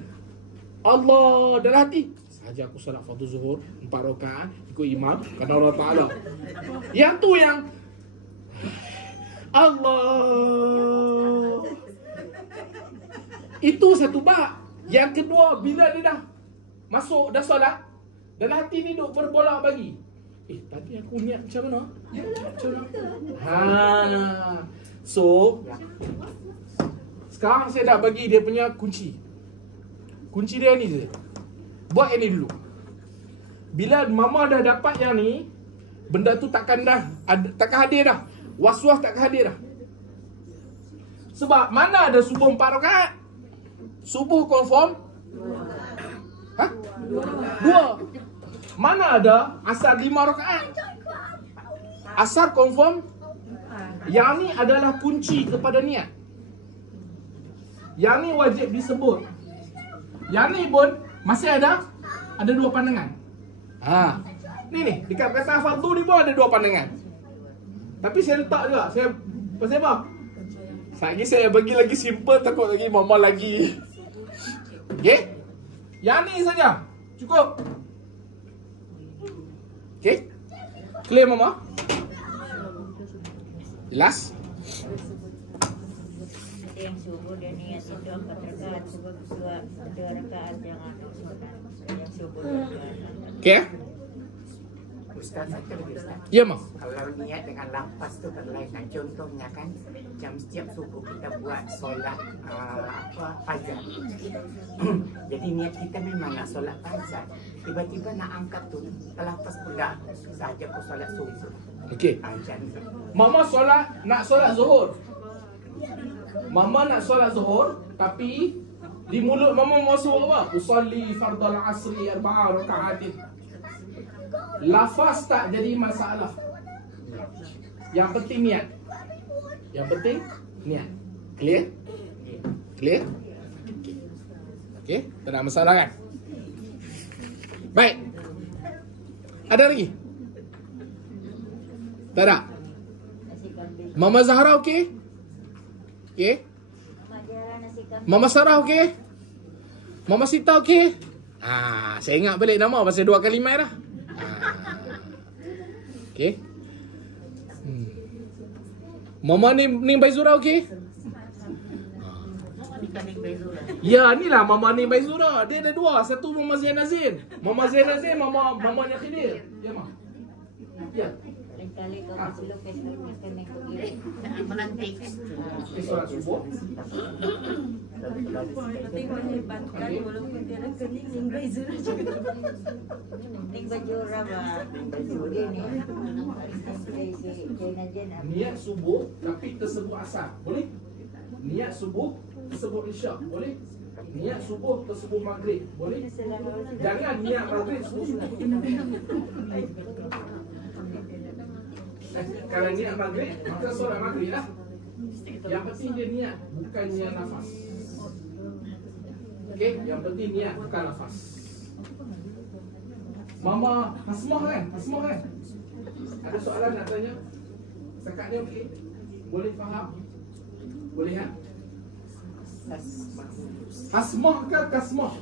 Allah dalam hati, saja aku solat fardu zuhur 4 rakaat ikut imam kata Allah Taala. Yang tu yang Allah, itu satu bab. Yang kedua, bila dia dah masuk dah solat, dalam hati ni duk berbolak bagi, tadi aku niat macam mana? So sekarang saya dah bagi dia punya kunci. Kunci dia ni je. Buat yang ni dulu. Bila mama dah dapat yang ni, benda tu takkan hadir dah. Was-was takkan hadir dah. Sebab mana ada subuh 4 rakaat? Subuh confirm 2. Mana ada asar 5 rakaat? Asar confirm. Yang ni adalah kunci kepada niat. Yang ni wajib disebut. Yang ni pun masih ada 2 pandangan. Ni dekat kata fardu ni pun ada 2 pandangan. Tapi saya letak juga. Pasal apa? Lagi saya bagi lagi simple, takut lagi mama lagi. Okey? Yang ni saja. Cukup. Okey? Clear mama? Jelas? Yang subuh dan niat itu 4 rakaat, subuh 2 rakaat jangan sunat. Yang subuh 2. Okey? Ustaz, satu lagi Ustaz. Ya, Mak. Kalau niat dengan lafaz tu berlainan. Contohnya kan, jam setiap subuh kita buat solat fajar. Jadi niat kita memang nak solat fajar. Tiba-tiba nak angkat tu, lafaz pula saja aku solat subuh. Okey. Mama nak solat zuhur. Mama nak solat zuhur, tapi di mulut mama masuk apa? Usalli fardal asri 4 rakaatin. Lafaz tak jadi masalah. Yang penting niat. Yang penting niat. Clear? Clear? Okey, tak ada masalah kan? Baik. Ada lagi? Tak ada? Mama Zahra okey? Okey? Mama Sarah okey? Mama Sita okey? Saya ingat balik nama pasal 2 kali mai dah. Okey. Mama Ning Baizura okey? Ya, inilah Mama Ning Baizura. Dia ada 2. Satu Mama Zain Nazin. Mama Zain Nazin, mamanya Khidir. Ya, Mak. Ya. Kali kau belum pesel yang begini. Menanti. Solat subuh. Penting melibatkan walaupun dia rekening Ning Baizura juga. Ning Baizura bah. Begini. Niat subuh tapi tersebut asar. Boleh? Niat subuh tersebut isyak. Boleh? Niat subuh tersebut maghrib. Boleh? Jangan niat maghrib subuh. Kalau niat maghrib, maka solat maghrib lah. Yang penting dia niat, bukan niat nafas. Okey, yang penting niat, bukan nafas. Mama Hasmah kan? Ada soalan nak tanya? Sekatnya okey? Boleh faham? Boleh kan? Hasmah ke Kasmah?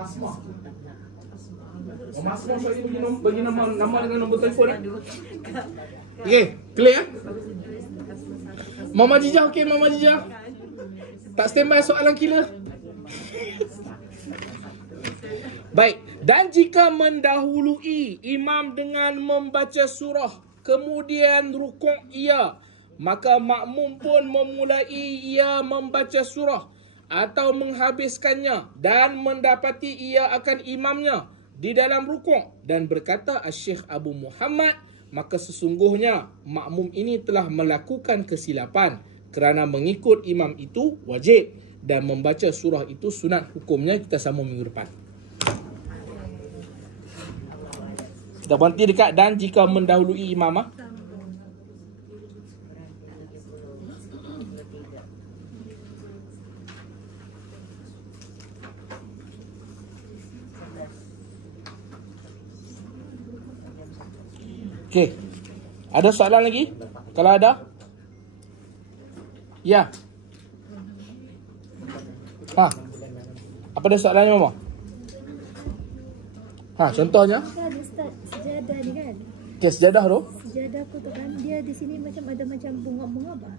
Hasmah. Mama Hasmah saya bagi nama dengan nombor telefon ni. Okey, clear? Mama Jijah okey, Mama Jijah? Tak standby soalan killer? Baik, dan jika mendahului imam dengan membaca surah kemudian rukuk ia, maka makmum pun memulai ia membaca surah atau menghabiskannya dan mendapati ia akan imamnya di dalam rukuk dan berkata Syekh Abu Muhammad, maka sesungguhnya makmum ini telah melakukan kesilapan kerana mengikut imam itu wajib dan membaca surah itu sunat. Hukumnya kita sambung minggu depan. Kita berhenti dekat dan jika mendahului imam. Okey. Ada soalan lagi? Kalau ada? Ya. Apa ada soalannya, Mama? Contohnya? Kan Ustaz, sejadah ni kan. Okey, sejadah tu. Sejadah tu kan dia di sini ada macam bunga-bunga bah.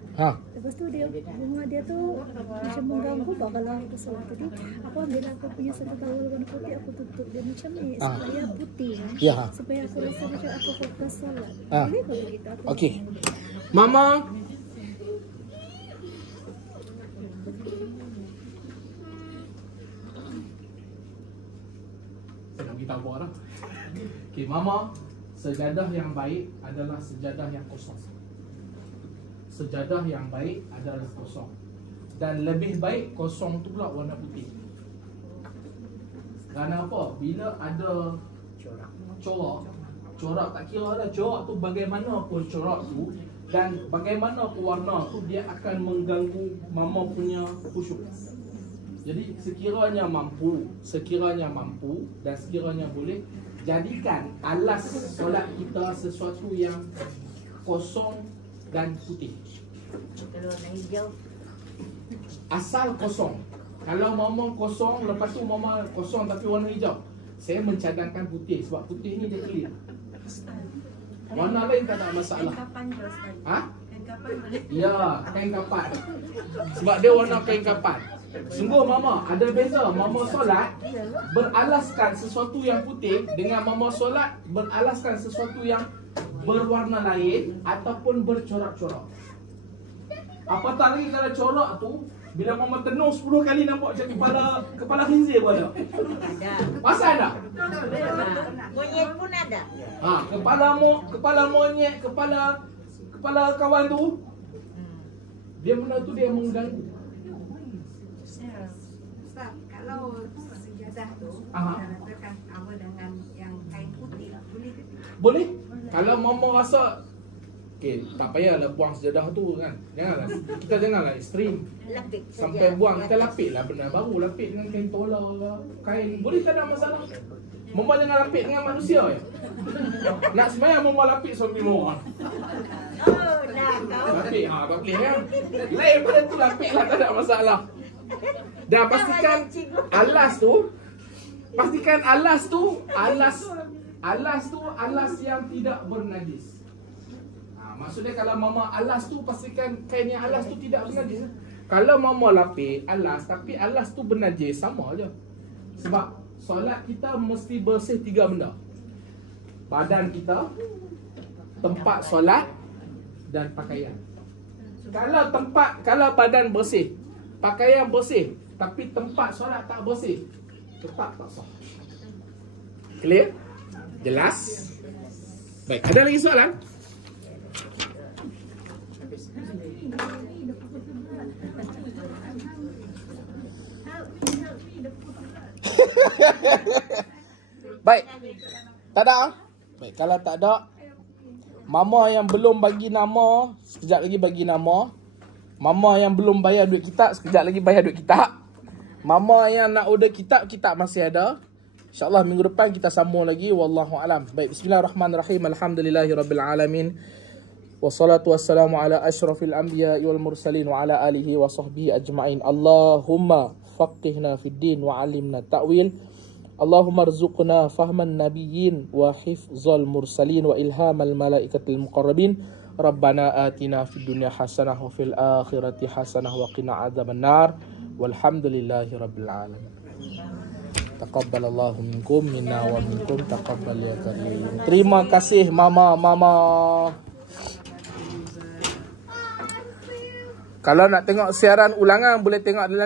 Lepas tu dia bunga dia tu macam mengganggu bah kalau aku solat tadi. Aku ambil aku punya satu towel warna putih, aku tutup dia macam ni supaya putih kan. Ya. Supaya aku rasa macam aku fokus solat. Boleh tak begitu? Okey. Mama saya nak beritahu buat lah. Okey, Mama, sejadah yang baik adalah sejadah yang kosong. Sejadah yang baik adalah kosong. Dan lebih baik kosong tu pula warna putih. Kerana apa? Bila ada corak tak kira lah corak tu bagaimana pun corak tu dan bagaimana pun warna tu, dia akan mengganggu Mama punya khusyuk. Jadi sekiranya mampu dan sekiranya boleh, jadikan alas solat kita sesuatu yang kosong dan putih. Kalau warna hijau, Asal kosong. Kalau Mama kosong, lepas tu Mama kosong tapi warna hijau, saya mencadangkan putih sebab putih ni dia clear. Warna lain tak ada masalah. Ya, kain kapan. Sebab dia warna kain kapan. Sungguh Mama, ada beza Mama solat beralaskan sesuatu yang putih dengan Mama solat beralaskan sesuatu yang berwarna lain ataupun bercorak-corak. Apatah lagi kalau corak tu, bila Mama tenung 10 kali nampak macam kepala khinzir pun ada. ada. Masa ada? Monyet pun ada. Kepala monyet, kepala kawan tu, dia benda tu dia mengganggu. Ustaz, kalau sejadah tu mengatakan apa dengan yang kain putih, boleh ke? Boleh. Kalau Mama rasa tak payahlah buang sejadah tu kan. Janganlah ekstrim. Lapik saja. Sampai buang, kita lapiklah benda baru, lapik dengan kain tola ke, kain. Boleh tak ada masalah. Mama jangan lapik dengan manusia ya. Nak sembahyang Mama lapik suami Mama. Oh, dah kau. Lapik tak boleh kan. Lain pada tu lapiklah, tak ada masalah. Dan pastikan alas tu alas yang tidak bernajis. Maksudnya kalau Mama alas tu, pastikan kain yang alas tu tidak bernajis. Kalau Mama lapik alas tapi alas tu bernajis, sama aja. Sebab solat kita mesti bersih 3 benda. Badan kita, tempat solat dan pakaian. Kalau badan bersih, pakaian bersih tapi tempat solat tak bersih, tetap tak sah. Clear? Jelas? Baik, ada lagi soalan? Baik. Tak ada? Baik, kalau tak ada, Mama yang belum bagi nama, sekejap lagi bagi nama. Mama yang belum bayar duit kitab, sekejap lagi bayar duit kitab. Mama yang nak order kitab, kitab masih ada. InsyaAllah minggu depan kita sambung lagi. Wallahu alam. Baik, bismillahirrahmanirrahim. Alhamdulillahirabbil alamin. Wassalatu wassalamu ala asyrafil anbiya'i wal mursalin wa ala alihi wa sahbihi ajma'in. Allahumma faqihna fid din wa 'allimna ta'wil. Allahumma rzuqna fahman nabiyyin wa hifzal mursalin wa ilhamal malaikatil muqarrabin. Rabbana atina fid dunya hasanah wa fil akhirati hasanah wa qina adzaban nar. Walhamdulillahi rabbil alamin. Taqabbalallahu minkum minna wa minkum taqabbal ya karim. Terima kasih Mama. Kalau nak tengok siaran ulangan boleh tengok dalam